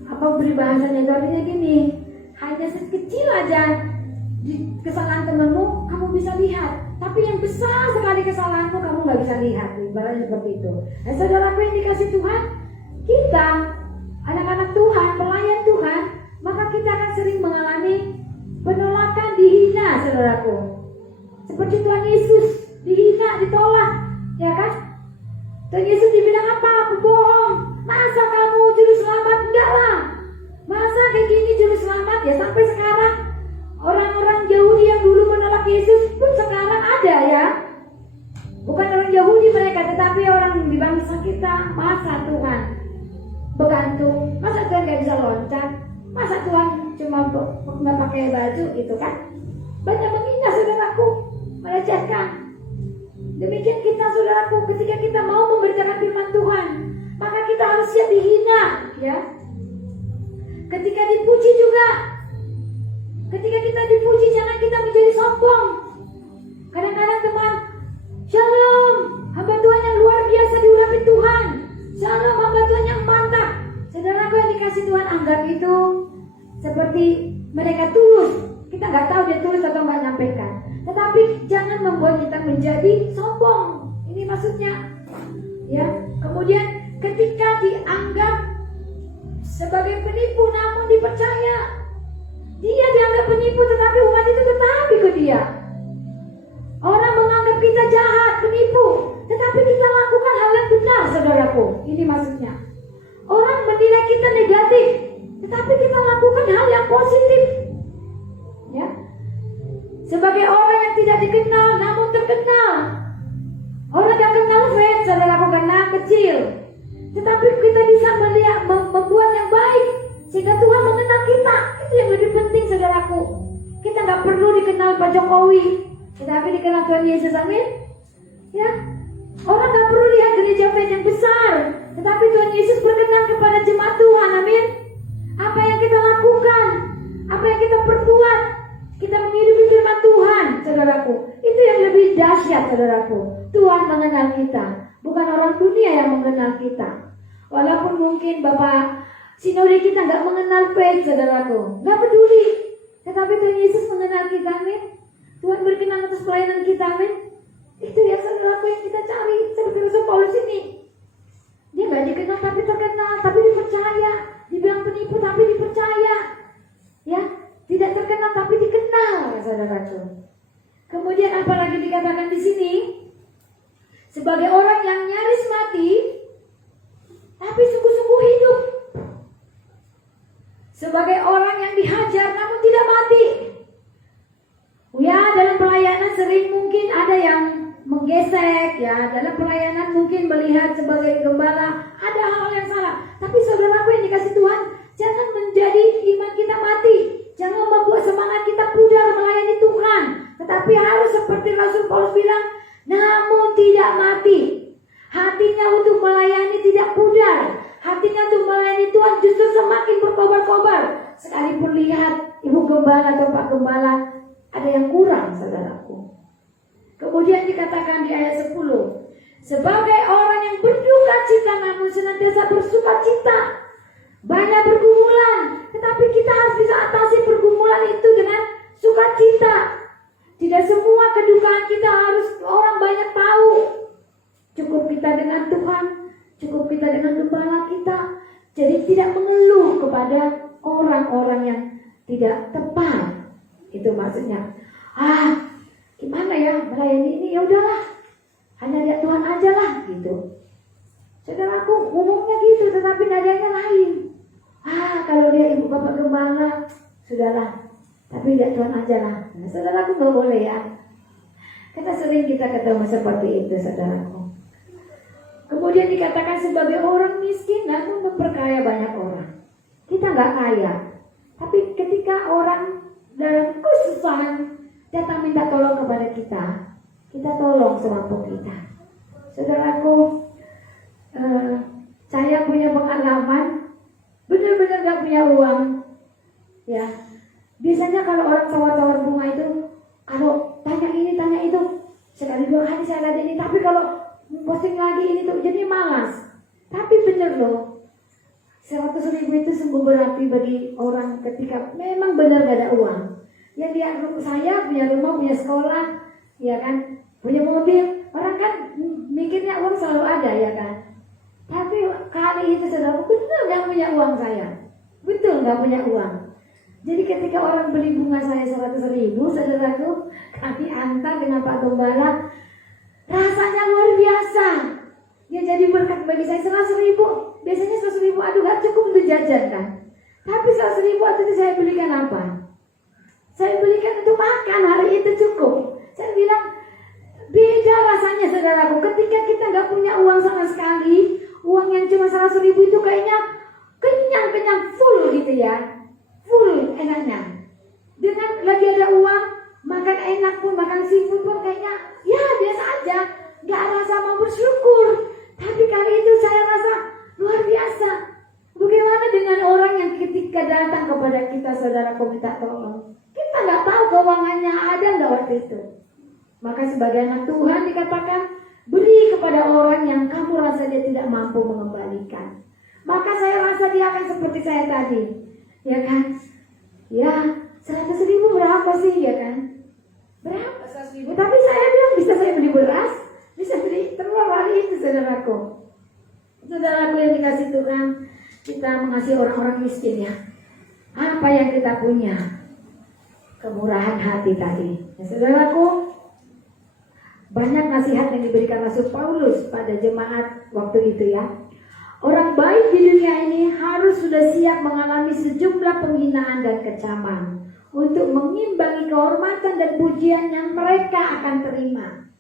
Apa peribahasanya? Artinya gini, hanya sekecil aja di kesalahan temanmu kamu bisa lihat, tapi yang besar sekali kesalahanmu kamu nggak bisa lihat. Ibaratnya seperti itu. Nah, saudaraku yang dikasih Tuhan, kita anak-anak Tuhan, pelayan Tuhan, maka kita akan sering mengalami penolakan, dihina, saudaraku. Seperti Tuhan Yesus dihina, ditolak, ya kan? Tuhan Yesus dibilang apa? Pembohong. Masa kamu juru selamat? Enggak lah. Masa kayak gini juru selamat? Ya sampai sekarang orang-orang Yahudi yang dulu menolak Yesus pun sekarang ada ya. Bukan orang Yahudi mereka, tetapi orang di bangsa kita. Masa Tuhan bergantung? Masa Tuhan gak bisa loncat? Masa Tuhan cuma nggak pakai baju gitu kan? Banyak menghina, saudaraku, melecehkan. Demikian kita, saudaraku, ketika kita mau memberitakan firman Tuhan, maka kita harus siap dihina, ya. Ketika dipuji juga, ketika kita dipuji jangan kita menjadi sombong. Kadang-kadang teman, shalom, hamba Tuhan yang luar biasa diurapi Tuhan. Shalom, hamba Tuhan yang mantap. Saudaraku yang dikasih Tuhan, anggap itu seperti mereka tulus. Kita nggak tahu dia tulus atau nggak nyampaikan. Tetapi jangan membuat kita menjadi sombong. Ini maksudnya, ya. Kemudian ketika dianggap sebagai penipu namun dipercaya, dia dianggap penipu tetapi umat itu tetap ikut dia. Orang menganggap kita jahat, penipu, tetapi kita lakukan hal yang benar, saudaraku. Ini maksudnya. Orang menilai kita negatif, tetapi kita lakukan hal yang positif, ya. Sebagai orang yang tidak dikenal namun terkenal. Orang yang kenal fans, saudaraku, karena kecil, tetapi kita bisa melihat membuat yang baik sehingga Tuhan mengenal kita. Itu yang lebih penting, saudaraku. Kita nggak perlu dikenal Pak Jokowi, tetapi dikenal Tuhan Yesus, amin. Ya, orang nggak perlu lihat gereja fans yang besar, tetapi Tuhan Yesus berkenan kepada jemaat Tuhan, amin. Apa yang kita lakukan, apa yang kita perbuat, kita menghidupi firman Tuhan, saudaraku. Itu yang lebih dahsyat, saudaraku. Tuhan mengenal kita, bukan orang dunia yang mengenal kita. Walaupun mungkin Bapak Sinode kita nggak mengenal faith, saudaraku, nggak peduli. Tetapi Tuhan Yesus mengenal kita, amin. Tuhan berkenan atas pelayanan kita, amin. Itu ya, saudaraku, yang kita cari. Seperti Rasul Paulus ini, dia nggak dikenal tapi terkenal, tapi dipercaya. Dibilang penipu tapi dipercaya, ya. Tidak terkenal tapi dikenal, saudaraku. Kemudian apalagi dikatakan di sini, sebagai orang yang nyaris mati, tapi sungguh-sungguh hidup. Sebagai orang yang dihajar namun tidak mati. Ya, dalam pelayanan sering mungkin ada yang menggesek, ya. Dalam pelayanan mungkin melihat sebagai gembala ada hal-hal yang salah. Tapi saudaraku yang dikasih Tuhan, jangan menjadi iman kita mati. Jangan membuat semangat kita pudar melayani Tuhan. Tetapi harus seperti Rasul Paulus bilang, namun tidak mati. Hatinya untuk melayani tidak pudar. Hatinya untuk melayani Tuhan justru semakin berkobar-kobar. Sekalipun lihat ibu gembala atau pak gembala ada yang kurang, saudaraku. Kemudian dikatakan di ayat 10, sebagai orang yang berduka cita namun senantiasa bersuka cita. Banyak pergumulan, tetapi kita harus bisa atasi pergumulan itu dengan sukacita. Tidak semua kedukaan kita harus orang banyak tahu. Cukup kita dengan Tuhan, cukup kita dengan gembala kita. Jadi tidak mengeluh kepada orang-orang yang tidak tepat. Itu maksudnya. Gimana ya melayani ini? Ya udahlah, hanya lihat Tuhan aja lah gitu. Saudaraku, umumnya gitu, tetapi nadanya lain. Kalau dia ibu bapak gembala, sudahlah, tapi lihat Tuhan aja lah. Nah, saudaraku, nggak boleh ya. Kita sering ketemu seperti itu, saudaraku. Kemudian dikatakan sebagai orang miskin namun memperkaya banyak orang. Kita nggak kaya, tapi ketika orang dalam kesusahan datang minta tolong kepada kita, kita tolong semampu kita. Saudaraku, saya punya pengalaman, benar-benar gak punya uang. Ya, biasanya kalau orang tawar-tawar bunga itu, kalau tanya ini tanya itu, sekali dua kali saya ladeni. Tapi kalau posting lagi ini tuh jadi malas. Tapi bener loh, 100.000 itu sungguh berarti bagi orang ketika memang benar gak ada uang. Yang dia saya punya rumah, punya sekolah, ya kan, punya mobil. Orang kan mikirnya uang selalu ada, ya kan. Tapi kali itu saudara, betul gak punya uang saya, betul gak punya uang. Jadi ketika orang beli bunga saya 100.000, saudaraku, kami antar dengan Pak Gembala, rasanya luar biasa. Dia jadi berkat bagi saya. 100.000, biasanya 100.000 aduh gak cukup untuk jajan kan. Tapi 100.000 itu saya belikan apa? Saya belikan untuk makan, hari itu cukup. Saya bilang, beda rasanya saudaraku, ketika kita gak punya uang sama sekali. Uang yang cuma 100.000 itu kayaknya kenyang full gitu ya, full enaknya. Dengan lagi ada uang, makan enak pun, makan seafood pun kayaknya ya biasa aja, gak rasa mau bersyukur. Tapi kali itu saya rasa luar biasa. Bagaimana dengan orang yang ketika datang kepada kita, saudaraku, minta tolong, kita gak tahu keuangannya ada gak waktu itu. Maka sebagai anak Tuhan dikatakan, beri kepada orang yang kamu rasa dia tidak mampu mengembalikan. Maka saya rasa dia akan seperti saya tadi, ya kan? Ya, 100.000 berapa sih, ya kan? Berapa 100.000? Tapi saya bilang bisa saya beli beras, bisa beli telur hari itu, saudaraku. Saudaraku yang dikasih Tuhan, kita mengasihi orang-orang miskin ya. Apa yang kita punya? Kemurahan hati tadi. Ya, saudaraku, banyak nasihat yang diberikan Rasul Paulus pada jemaat waktu itu ya. Orang baik di dunia ini harus sudah siap mengalami sejumlah penghinaan dan kecaman untuk mengimbangi kehormatan dan pujian yang mereka akan terima.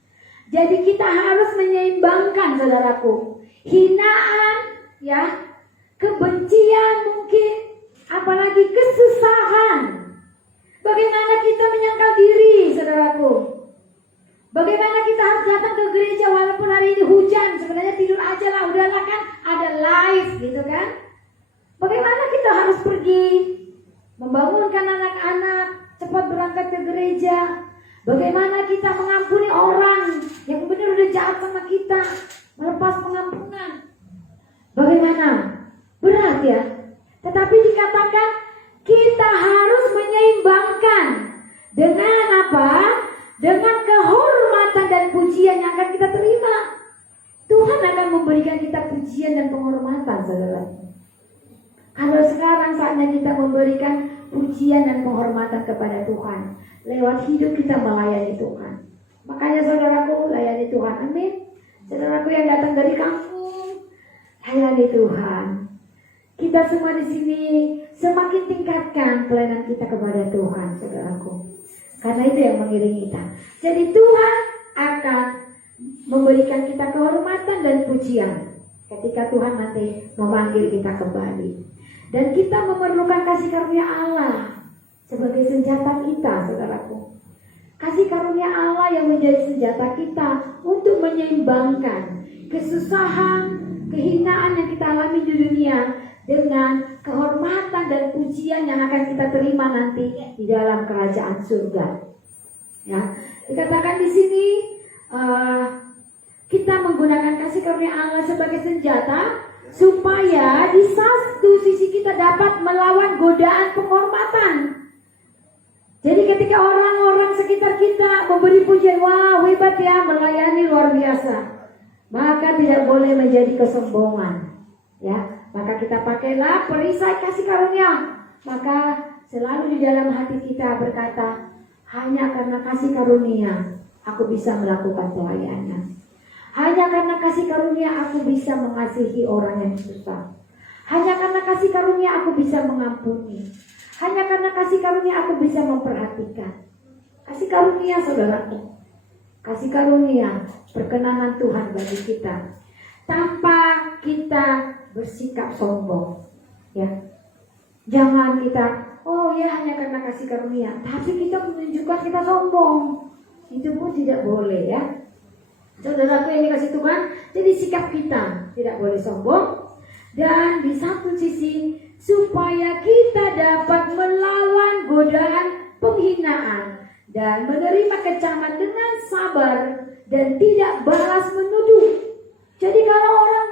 Jadi kita harus menyeimbangkan, saudaraku, hinaan ya, kebencian mungkin, apalagi kesusahan. Bagaimana kita menyangkal diri, saudaraku? Bagaimana kita harus datang ke gereja walaupun hari ini hujan, sebenarnya tidur aja lah, udahlah kan, ada live gitu kan. Bagaimana kita harus pergi membangunkan anak-anak cepat berangkat ke gereja. Bagaimana kita mengampuni orang yang benar udah jahat sama kita, melepas pengampunan. Bagaimana? Berat ya. Tetapi dikatakan kita harus menyeimbangkan dengan apa? Dengan kehormatan dan pujian yang akan kita terima. Tuhan akan memberikan kita pujian dan penghormatan, saudara. Kalau sekarang saatnya kita memberikan pujian dan penghormatan kepada Tuhan, lewat hidup kita melayani Tuhan. Makanya saudaraku, layani Tuhan, amin. Saudaraku yang datang dari kampung, layani Tuhan. Kita semua di sini semakin tingkatkan pelayanan kita kepada Tuhan, saudaraku. Karena itu yang mengiringi kita. Jadi Tuhan akan memberikan kita kehormatan dan pujian ketika Tuhan nanti memanggil kita kembali. Dan kita memerlukan kasih karunia Allah sebagai senjata kita, saudaraku. Kasih karunia Allah yang menjadi senjata kita untuk menyeimbangkan kesusahan, kehinaan yang kita alami di dunia dengan kehormatan dan pujian yang akan kita terima nanti di dalam kerajaan surga. Ya, dikatakan di sini kita menggunakan kasih karunia Allah sebagai senjata supaya di satu sisi kita dapat melawan godaan penghormatan. Jadi ketika orang-orang sekitar kita memberi pujian, wah hebat ya, melayani luar biasa, maka tidak boleh menjadi kesombongan. Ya, maka kita pakailah perisai kasih karunia. Maka selalu di dalam hati kita berkata, hanya karena kasih karunia aku bisa melakukan pelayanan. Hanya karena kasih karunia aku bisa mengasihi orang yang susah. Hanya karena kasih karunia aku bisa mengampuni. Hanya karena kasih karunia aku bisa memperhatikan. Kasih karunia, saudaraku. Kasih karunia perkenanan Tuhan bagi kita. Tanpa kita bersikap sombong, ya. Jangan kita, oh ya hanya karena kasih karunia, tapi kita menunjukkan kita sombong. Itu pun tidak boleh ya. Saudaraku yang dikasih Tuhan, jadi sikap kita tidak boleh sombong. Dan di satu sisi supaya kita dapat melawan godaan penghinaan dan menerima kecaman dengan sabar dan tidak balas menuduh. Jadi kalau orang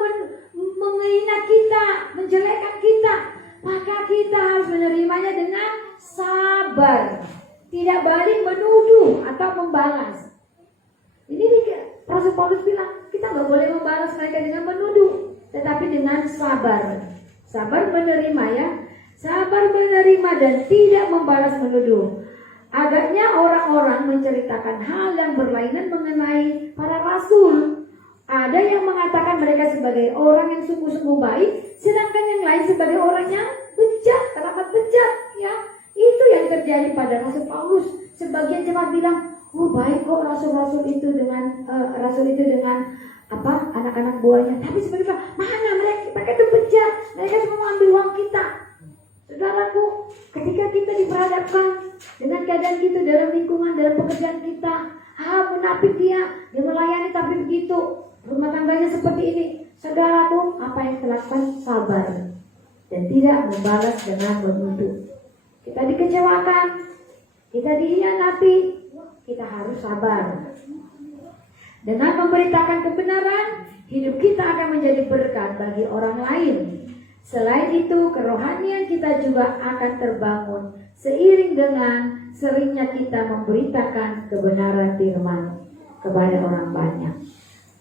menghina kita, menjelekkan kita, maka kita harus menerimanya dengan sabar, tidak balik menuduh atau membalas. Ini Rasul Paulus bilang kita nggak boleh membalas mereka dengan menuduh, tetapi dengan sabar. Sabar menerima ya, sabar menerima dan tidak membalas menuduh. Agaknya orang-orang menceritakan hal yang berlainan mengenai para rasul. Ada yang mengatakan mereka sebagai orang yang sungguh-sungguh baik, sedangkan yang lain sebagai orang yang bejat, teramat bejat. Ya, itu yang terjadi pada Rasul Paulus. Sebagian jemaat bilang, oh baik kok rasul itu dengan anak-anak buahnya. Tapi sebenarnya mana mereka itu bejat, mereka cuma mengambil uang kita. Saudaraku, ketika kita diperhadapkan dengan keadaan kita dalam lingkungan, dalam pekerjaan kita, munafik dia melayani tapi begitu, rumah tangganya seperti ini. Saudaraku, apa yang kita lakukan? Sabar dan tidak membalas dengan menuduh. Kita dikecewakan, kita dihianati, kita harus sabar. Dengan memberitakan kebenaran, hidup kita akan menjadi berkat bagi orang lain. Selain itu, kerohanian kita juga akan terbangun seiring dengan seringnya kita memberitakan kebenaran firman kepada orang banyak.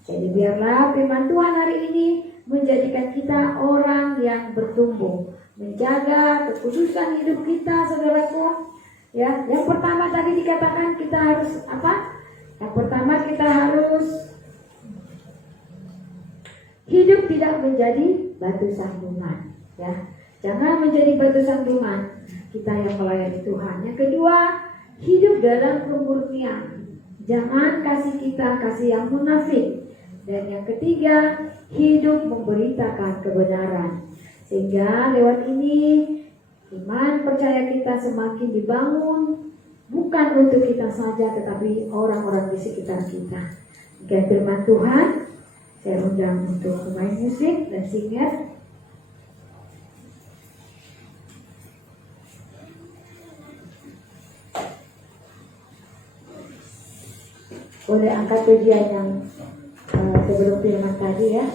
Jadi biarlah firman Tuhan hari ini menjadikan kita orang yang bertumbuh, menjaga kekudusan hidup kita, saudaraku. Ya, yang pertama tadi dikatakan kita harus apa? Yang pertama kita harus hidup tidak menjadi batu sandungan. Ya, jangan menjadi batu sandungan kita yang melayani Tuhan. Yang kedua, hidup dalam kemurnian. Jangan kasih yang munafik. Dan yang ketiga, hidup memberitakan kebenaran. Sehingga lewat ini iman percaya kita semakin dibangun, bukan untuk kita saja tetapi orang-orang di sekitar kita. Demikian firman Tuhan. Saya undang untuk pemain musik dan singer. Boleh angkat pujian yang sebelum firman tadi ya.